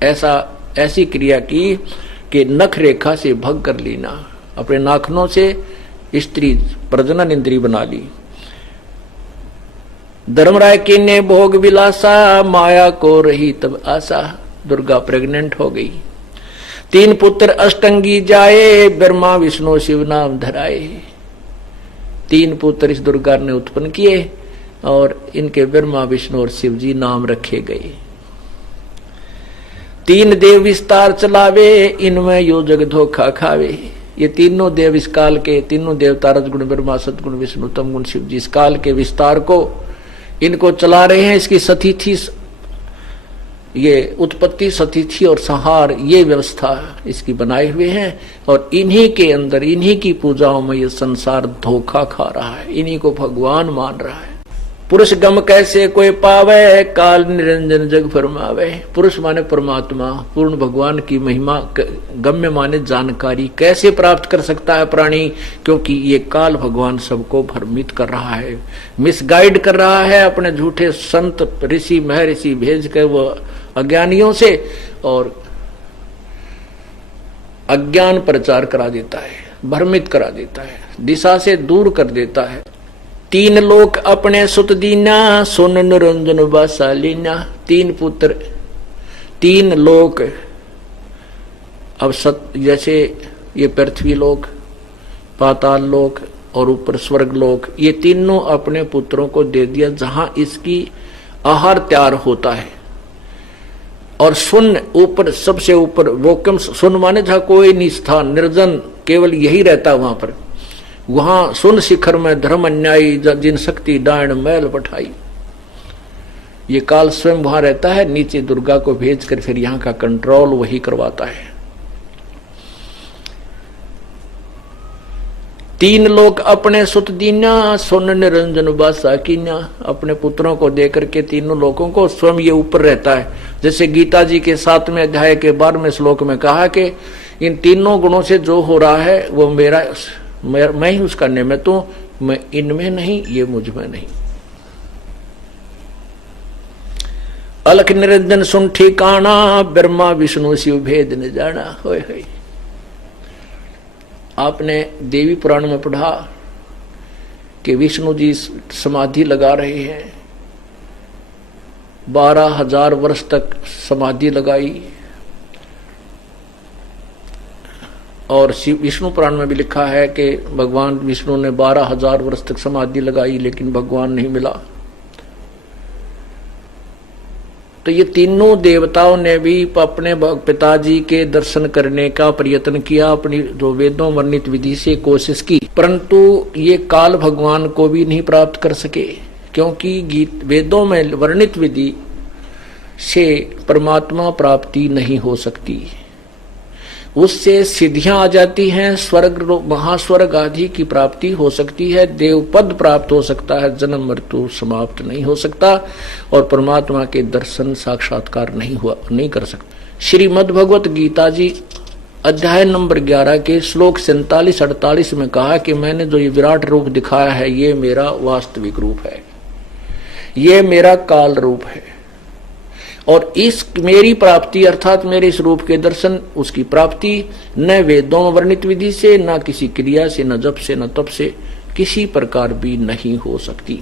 ऐसी क्रिया की कि नख रेखा से भग कर लेना, अपने नाखनों से स्त्री प्रजनन इंद्री बना ली। धर्मराय की ने भोग विलासा, माया को रही तब आशा। दुर्गा प्रेग्नेंट हो गई। 3 पुत्र अष्टंगी जाए, ब्रह्मा विष्णु शिव नाम धराए। 3 पुत्र इस दुर्गा ने उत्पन्न किए और इनके ब्रह्मा विष्णु और शिव जी नाम रखे गए। 3 देव विस्तार चलावे, इनमें यो जग धोखा खावे। ये तीनों देव इस काल के, तीनों देवता रजगुण ब्रह्मा सतगुण विष्णु तमगुण शिव जी, इस काल के विस्तार को इनको चला रहे हैं। इसकी सतिथि, ये उत्पत्ति, सतिथि और संहार, ये व्यवस्था इसकी बनाए हुए हैं। और इन्हीं के अंदर, इन्हीं की पूजाओं में ये संसार धोखा खा रहा है, इन्हीं को भगवान मान रहा है। पुरुष गम कैसे कोई पावे, काल निरंजन जग फरमावे। पुरुष माने परमात्मा, पूर्ण भगवान की महिमा, गम्य माने जानकारी कैसे प्राप्त कर सकता है प्राणी, क्योंकि ये काल भगवान सबको भ्रमित कर रहा है, मिसगाइड कर रहा है अपने झूठे संत ऋषि महर्षि भेज कर वो अज्ञानियों से, और अज्ञान प्रचार करा देता है, भ्रमित करा देता है, दिशा से दूर कर देता है। 3 लोक अपने सुत दीना, सुन निरंजन बासा लीना। 3 पुत्र, 3 लोक। अब जैसे ये पृथ्वी लोक, पाताल लोक और ऊपर स्वर्ग लोक, ये तीनों अपने पुत्रों को दे दिया जहां इसकी आहार तैयार होता है। और सुन ऊपर, सबसे ऊपर वोकम, सुन माने जहां कोई नहीं स्थान, निर्जन, केवल यही रहता वहां पर। वहां सुन शिखर में धर्म अन्यायी, जिन शक्ति डायण मैल पठाई। ये काल स्वयं वहां रहता है, नीचे दुर्गा को भेजकर फिर यहां का कंट्रोल वही करवाता है। 3 लोग अपने सुत दीना, सुन निरंजन बासा कीना। अपने पुत्रों को देकर के तीनों लोगों को स्वयं ये ऊपर रहता है। जैसे गीता जी के 7वें अध्याय के 12वें श्लोक में कहा कि इन तीनों गुणों से जो हो रहा है वो मैं ही उसका निमित्त हूं, मैं इनमें नहीं, ये मुझ में नहीं। अलख निरंजन सुन ठिकाना, ब्रह्मा विष्णु शिव भेद न जाना। होय होय। आपने देवी पुराण में पढ़ा कि विष्णु जी समाधि लगा रहे हैं, 12,000 वर्ष तक समाधि लगाई। और विष्णु पुराण में भी लिखा है कि भगवान विष्णु ने 12,000 वर्ष तक समाधि लगाई, लेकिन भगवान नहीं मिला। तो ये तीनों देवताओं ने भी अपने पिताजी के दर्शन करने का प्रयत्न किया, अपनी जो वेदों वर्णित विधि से कोशिश की, परंतु ये काल भगवान को भी नहीं प्राप्त कर सके, क्योंकि वेदों में वर्णित विधि से परमात्मा प्राप्ति नहीं हो सकती। उससे सिद्धियां आ जाती हैं, स्वर्ग महास्वर्ग आदि की प्राप्ति हो सकती है, देव पद प्राप्त हो सकता है, जन्म मृत्यु समाप्त नहीं हो सकता, और परमात्मा के दर्शन साक्षात्कार नहीं कर सकता। श्रीमद् भगवत गीता जी अध्याय नंबर 11 के श्लोक 47-48 में कहा कि मैंने जो ये विराट रूप दिखाया है, ये मेरा वास्तविक रूप है, ये मेरा काल रूप है, और इस मेरी प्राप्ति अर्थात मेरे इस रूप के दर्शन, उसकी प्राप्ति न वेदों में वर्णित विधि से, न किसी क्रिया से, न जप से, न तप से किसी प्रकार भी नहीं हो सकती।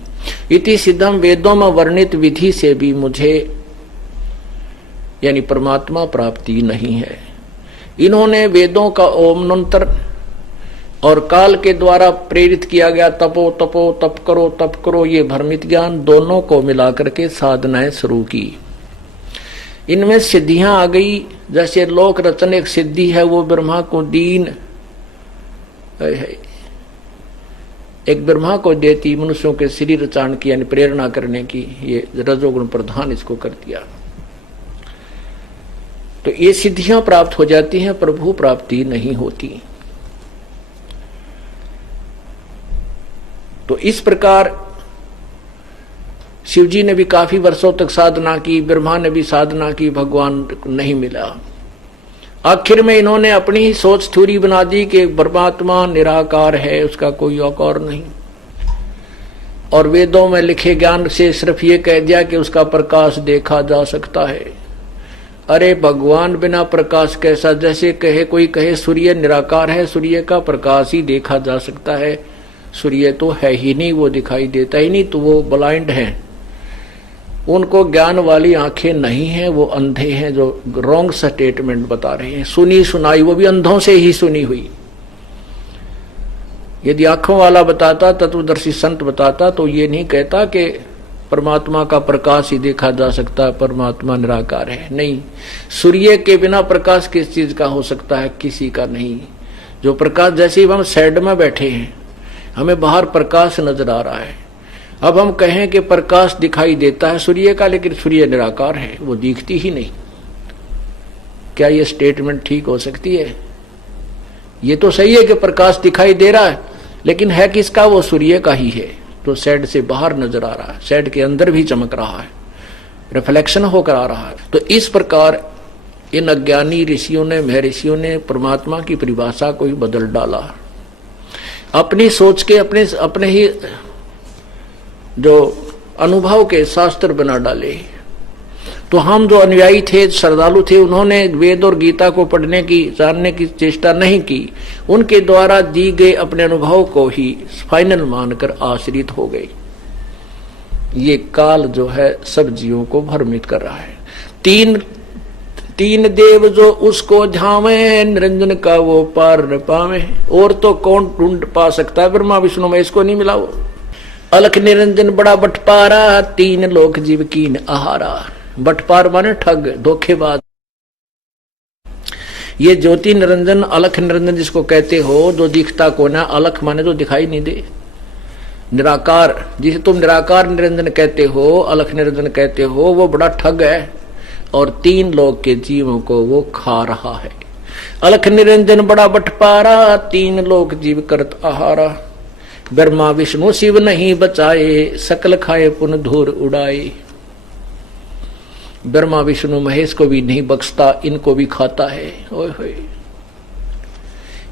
इति सिद्धम, वेदों में वर्णित विधि से भी मुझे यानी परमात्मा प्राप्ति नहीं है। इन्होंने वेदों का ओमनंतर और काल के द्वारा प्रेरित किया गया तपो तपो तप करो ये भ्रमित ज्ञान दोनों को मिलाकर के साधनाएं शुरू की। इनमें सिद्धियां आ गई, जैसे लोक रचन एक सिद्धि है, वो ब्रह्मा को दीन एक ब्रह्मा को देती, मनुष्यों के शरीर रचान की यानी प्रेरणा करने की, ये रजोगुण प्रधान इसको कर दिया। तो ये सिद्धियां प्राप्त हो जाती हैं, प्रभु प्राप्ति नहीं होती। तो इस प्रकार शिव जी ने भी काफी वर्षों तक साधना की, ब्रह्मा ने भी साधना की, भगवान नहीं मिला। आखिर में इन्होंने अपनी ही सोच थ्योरी बना दी कि परमात्मा निराकार है, उसका कोई आकार नहीं, और वेदों में लिखे ज्ञान से सिर्फ ये कह दिया कि उसका प्रकाश देखा जा सकता है। अरे भगवान बिना प्रकाश कैसा? जैसे कोई कहे सूर्य निराकार है, सूर्य का प्रकाश ही देखा जा सकता है, सूर्य तो है ही नहीं, वो दिखाई देता ही नहीं, तो वो ब्लाइंड है, उनको ज्ञान वाली आंखें नहीं हैं, वो अंधे हैं, जो रॉन्ग स्टेटमेंट बता रहे हैं। सुनी सुनाई वो भी अंधों से ही सुनी हुई। यदि आंखों वाला बताता, तत्वदर्शी संत बताता, तो ये नहीं कहता कि परमात्मा का प्रकाश ही देखा जा सकता है, परमात्मा निराकार है। नहीं, सूर्य के बिना प्रकाश किस चीज का हो सकता है? किसी का नहीं। जो प्रकाश, जैसे ही हम शेड में बैठे हैं, हमें बाहर प्रकाश नजर आ रहा है, अब हम कहें कि प्रकाश दिखाई देता है सूर्य का, लेकिन सूर्य निराकार है, वो दिखती ही नहीं, क्या ये स्टेटमेंट ठीक हो सकती है? ये तो सही है कि प्रकाश दिखाई दे रहा है, लेकिन है किसका? वो सूर्य का ही है, तो शेड से बाहर नजर आ रहा है, शेड के अंदर भी चमक रहा है, रिफ्लेक्शन होकर आ रहा है। तो इस प्रकार इन अज्ञानी ऋषियों ने, महर्षियों ने परमात्मा की परिभाषा को ही बदल डाला, अपनी सोच के, अपने ही जो अनुभव के शास्त्र बना डाले। तो हम जो अनुयायी थे, श्रद्धालु थे, उन्होंने वेद और गीता को पढ़ने की, जानने की चेष्टा नहीं की, उनके द्वारा दी गए अपने अनुभव को ही फाइनल मानकर आश्रित हो गए। ये काल जो है सब जीवों को भ्रमित कर रहा है। तीन देव जो उसको ध्यावे, निरंजन का वो पार न पावे। और तो कौन ढूंढ पा सकता है? ब्रह्मा विष्णु में इसको नहीं मिला। वो अलख निरंजन बड़ा बटपारा, तीन लोक जीव कीन आहारा। बटपार माने ठग, धोखेबाज। ये ज्योति निरंजन, अलख निरंजन जिसको कहते हो, जो दिखता को ना, अलख माने जो दिखाई नहीं दे, निराकार, जिसे तुम निराकार निरंजन कहते हो, अलख निरंजन कहते हो, वो बड़ा ठग है और तीन लोक के जीवों को वो खा रहा है। अलख निरंजन बड़ा बटपारा, तीन लोक जीव करत आहारा। ब्रह्मा विष्णु शिव नहीं बचाए, सकल खाए पुन धूर उड़ाए। ब्रह्मा विष्णु महेश को भी नहीं बख्शता, इनको भी खाता है। ओए होए,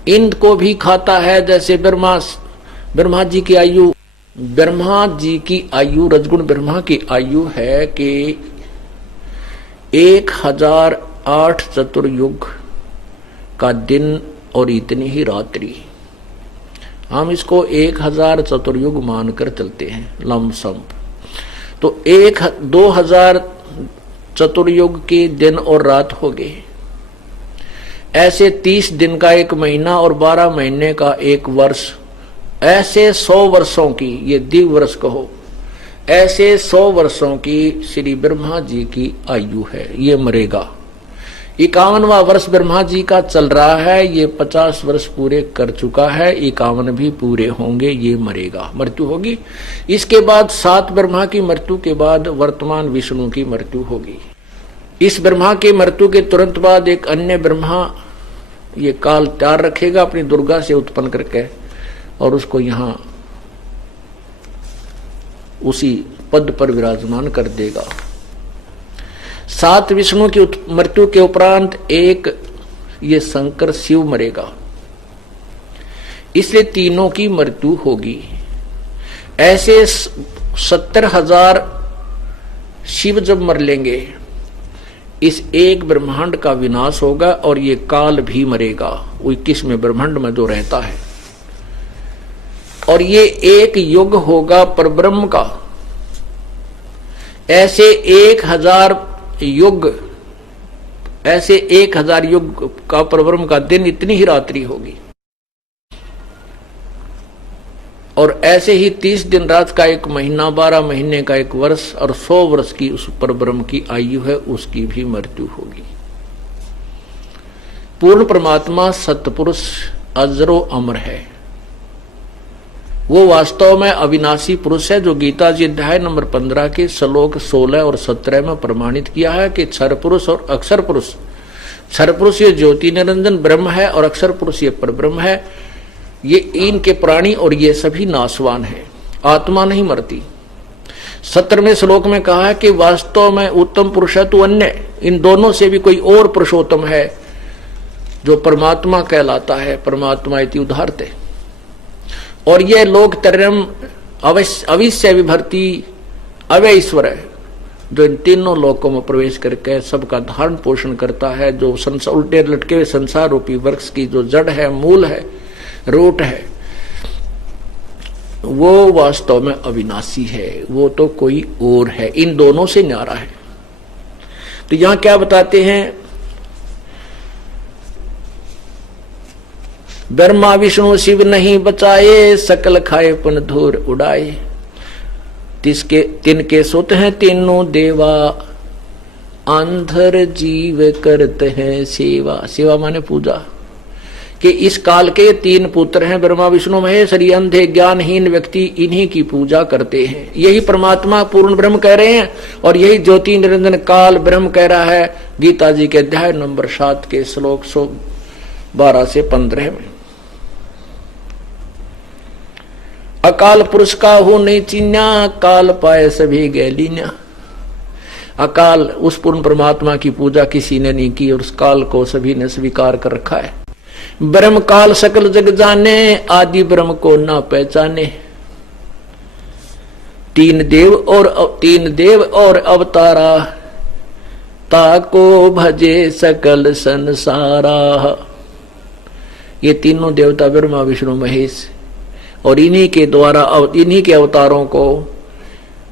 इनको भी खाता है। जैसे ब्रह्मा जी की आयु, रजगुण ब्रह्मा की आयु है कि 1008 चतुर्युग का दिन और इतनी ही रात्रि। हम इसको 1000 चतुर्युग मानकर चलते हैं लमसम। तो 2000 चतुर्युग के दिन और रात हो गए। ऐसे 30 दिन का एक महीना और 12 महीने का एक वर्ष, ऐसे 100 वर्षों की, ये दिववर्ष कहो, ऐसे 100 वर्षों की श्री ब्रह्मा जी की आयु है। ये मरेगा। 51वां वर्ष ब्रह्मा जी का चल रहा है। ये 50 वर्ष पूरे कर चुका है, 51 भी पूरे होंगे। ये मरेगा, मृत्यु होगी। इसके बाद 7 ब्रह्मा की मृत्यु के बाद वर्तमान विष्णु की मृत्यु होगी। इस ब्रह्मा की मृत्यु के तुरंत बाद एक अन्य ब्रह्मा ये काल तैयार रखेगा अपनी दुर्गा से उत्पन्न करके, और उसको यहां उसी पद पर विराजमान कर देगा। 7 विष्णु की मृत्यु के उपरांत एक ये शंकर शिव मरेगा। इसलिए तीनों की मृत्यु होगी। ऐसे 70,000 शिव जब मर लेंगे, इस एक ब्रह्मांड का विनाश होगा और ये काल भी मरेगा, 21वें ब्रह्मांड में जो रहता है। और ये एक युग होगा परब्रह्म का। ऐसे 1000 युग, ऐसे 1000 युग का परब्रह्म का दिन, इतनी ही रात्रि होगी। और ऐसे ही 30 दिन रात का एक महीना, 12 महीने का एक वर्ष और 100 वर्ष की उस परब्रह्म की आयु है, उसकी भी मृत्यु होगी। पूर्ण परमात्मा सतपुरुष अजरो अमर है। वो वास्तव में अविनाशी पुरुष है, जो गीता जी अध्याय नंबर 15 के श्लोक 16 और 17 में प्रमाणित किया है कि क्षर पुरुष और अक्षर पुरुष। क्षर पुरुष ये ज्योति निरंजन ब्रह्म है और अक्षर पुरुष ये परब्रह्म है। ये इनके प्राणी और ये सभी नाशवान है, आत्मा नहीं मरती। 17वें श्लोक में कहा है कि वास्तव में उत्तम पुरुष है तो अन्य, इन दोनों से भी कोई और पुरुषोत्तम है जो परमात्मा कहलाता है। परमात्मा इति उदाहरते। और यह लोक त्रयम् अविश्य विभर्ति अव्यय ईश्वर है, जो इन तीनों लोकों में प्रवेश करके सबका धारण पोषण करता है। जो उल्टे लटके हुए संसार रूपी वृक्ष की जो जड़ है, मूल है, रूट है, वो वास्तव में अविनाशी है। वो तो कोई और है, इन दोनों से न्यारा है। तो यहां क्या बताते हैं? ब्रह्मा विष्णु शिव नहीं बचाए, सकल खाए पन धूर उड़ाए। तिनके सुत हैं तीनों देवा, अंधर जीव करते हैं सेवा। सेवा माने पूजा। कि इस काल के 3 पुत्र हैं, ब्रह्मा विष्णु महेश। ये अंधे ज्ञानहीन व्यक्ति इन्हीं की पूजा करते हैं। यही परमात्मा पूर्ण ब्रह्म कह रहे हैं और यही ज्योति निरंजन काल ब्रह्म कह रहा है गीता जी के अध्याय नंबर 7 के श्लोक 12 से 15 में। अकाल पुरुष का हो नहीं चिन्या, काल पाए सभी गैलीन्या। अकाल उस पूर्ण परमात्मा की पूजा किसी ने नहीं की और उस काल को सभी ने स्वीकार कर रखा है। ब्रह्म काल सकल जग जाने, आदि ब्रह्म को ना पहचाने। 3 देव और अवतारा, ताको भजे सकल संसारा। ये तीनों देवता ब्रह्मा विष्णु महेश, और इन्हीं के द्वारा, इन्हीं के अवतारों को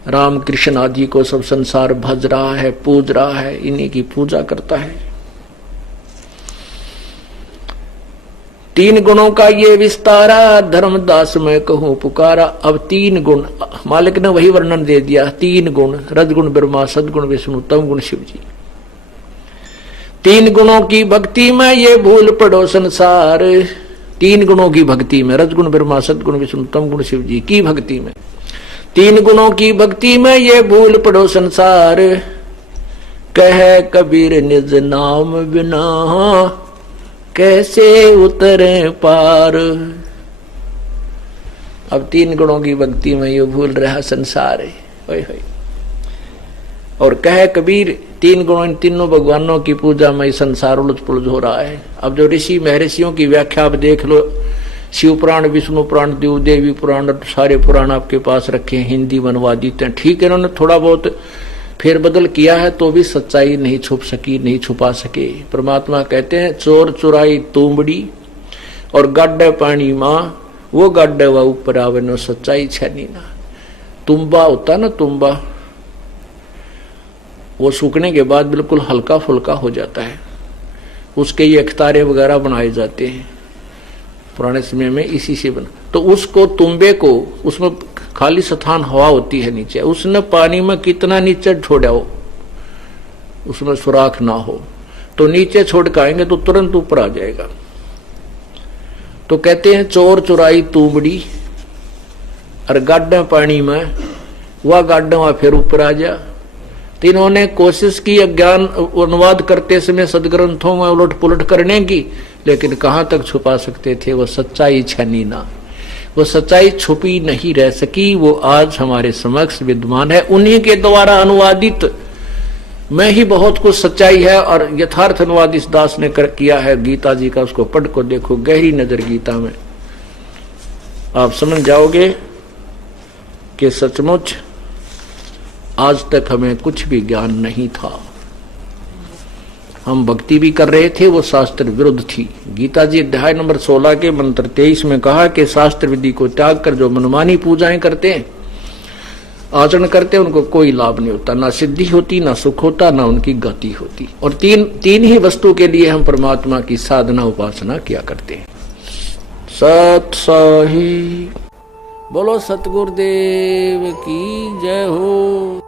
राम कृष्ण आदि को सब संसार भज रहा है, पूज रहा है, इन्हीं की पूजा करता है। 3 गुणों का ये विस्तारा, धर्मदास मैं कहूं पुकारा। अब 3 गुण मालिक ने वही वर्णन दे दिया। 3 गुण, रजगुण ब्रह्मा, सदगुण विष्णु, तमगुण शिव जी। 3 गुणों की भक्ति में ये भूल पड़ो संसार। 3 गुणों की भक्ति में, रजगुण ब्रह्मा, सदगुण विष्णु, तमगुण शिव जी की भक्ति में, 3 गुणों की भक्ति में ये भूल पड़ो संसार। कह कबीर निज नाम बिना, कैसे उतरे पार। अब 3 गुणों की भक्ति में ये भूल रहा संसार है। और कहे कबीर, तीन गुणों इन तीनों भगवानों की पूजा में संसार उलझ पुलझ हो रहा है। अब जो ऋषि महर्षियों की व्याख्या आप देख लो, शिव पुराण, विष्णु पुराण, देवी पुराण, सारे पुराण आपके पास रखे हैं, हिंदी में अनुवादित हैं। ठीक है, इन्होंने थोड़ा बहुत फेरबदल किया है तो भी सच्चाई नहीं छुप सकी, नहीं छुपा सके। परमात्मा कहते हैं चोर चुराई तुमड़ी और गाड्डे पानी माँ, वो गाड्डे व ऊपर आवे नो सच्चाई छनी ना। तुम्बा होता ना, तुम्बा, वो सूखने के बाद बिल्कुल हल्का फुल्का हो जाता है, उसके ये अखतारे वगैरह बनाए जाते हैं पुराने समय में, इसी से बना। तो उसको तुम्बे को, उसमें खाली स्थान हवा होती है नीचे, उसने पानी में कितना नीचे छोड़ा हो, उसमें सुराख ना हो, तो नीचे छोड़ के आएंगे तो तुरंत ऊपर आ जाएगा। तो कहते हैं चोर चुराई तुमड़ी और गाड्डा पानी में, वह गाड्डा फिर ऊपर आ जा। तो इन्होंने कोशिश की अज्ञान अनुवाद करते समय सदग्रंथों में उलट पुलट करने की, लेकिन कहाँ तक छुपा सकते थे? वो सच्चाई छनी ना, वो सच्चाई छुपी नहीं रह सकी, वो आज हमारे समक्ष विद्यमान है। उन्हीं के द्वारा अनुवादित में ही बहुत कुछ सच्चाई है, और यथार्थ अनुवाद इस दास ने किया है गीता जी का। उसको पढ़ को देखो, गहरी नजर गीता में, आप समझ जाओगे कि सचमुच आज तक हमें कुछ भी ज्ञान नहीं था। हम भक्ति भी कर रहे थे, वो शास्त्र विरुद्ध थी। गीता जी अध्याय नंबर 16 के मंत्र 23 में कहा कि शास्त्र विधि को त्याग कर जो मनमानी पूजाएं करते हैं, आचरण करते हैं, उनको कोई लाभ नहीं होता, ना सिद्धि होती, ना सुख होता, ना उनकी गति होती। और तीन ही वस्तु के लिए हम परमात्मा की साधना उपासना किया करते हैं। सत सही बोलो, सतगुरुदेव की जय हो।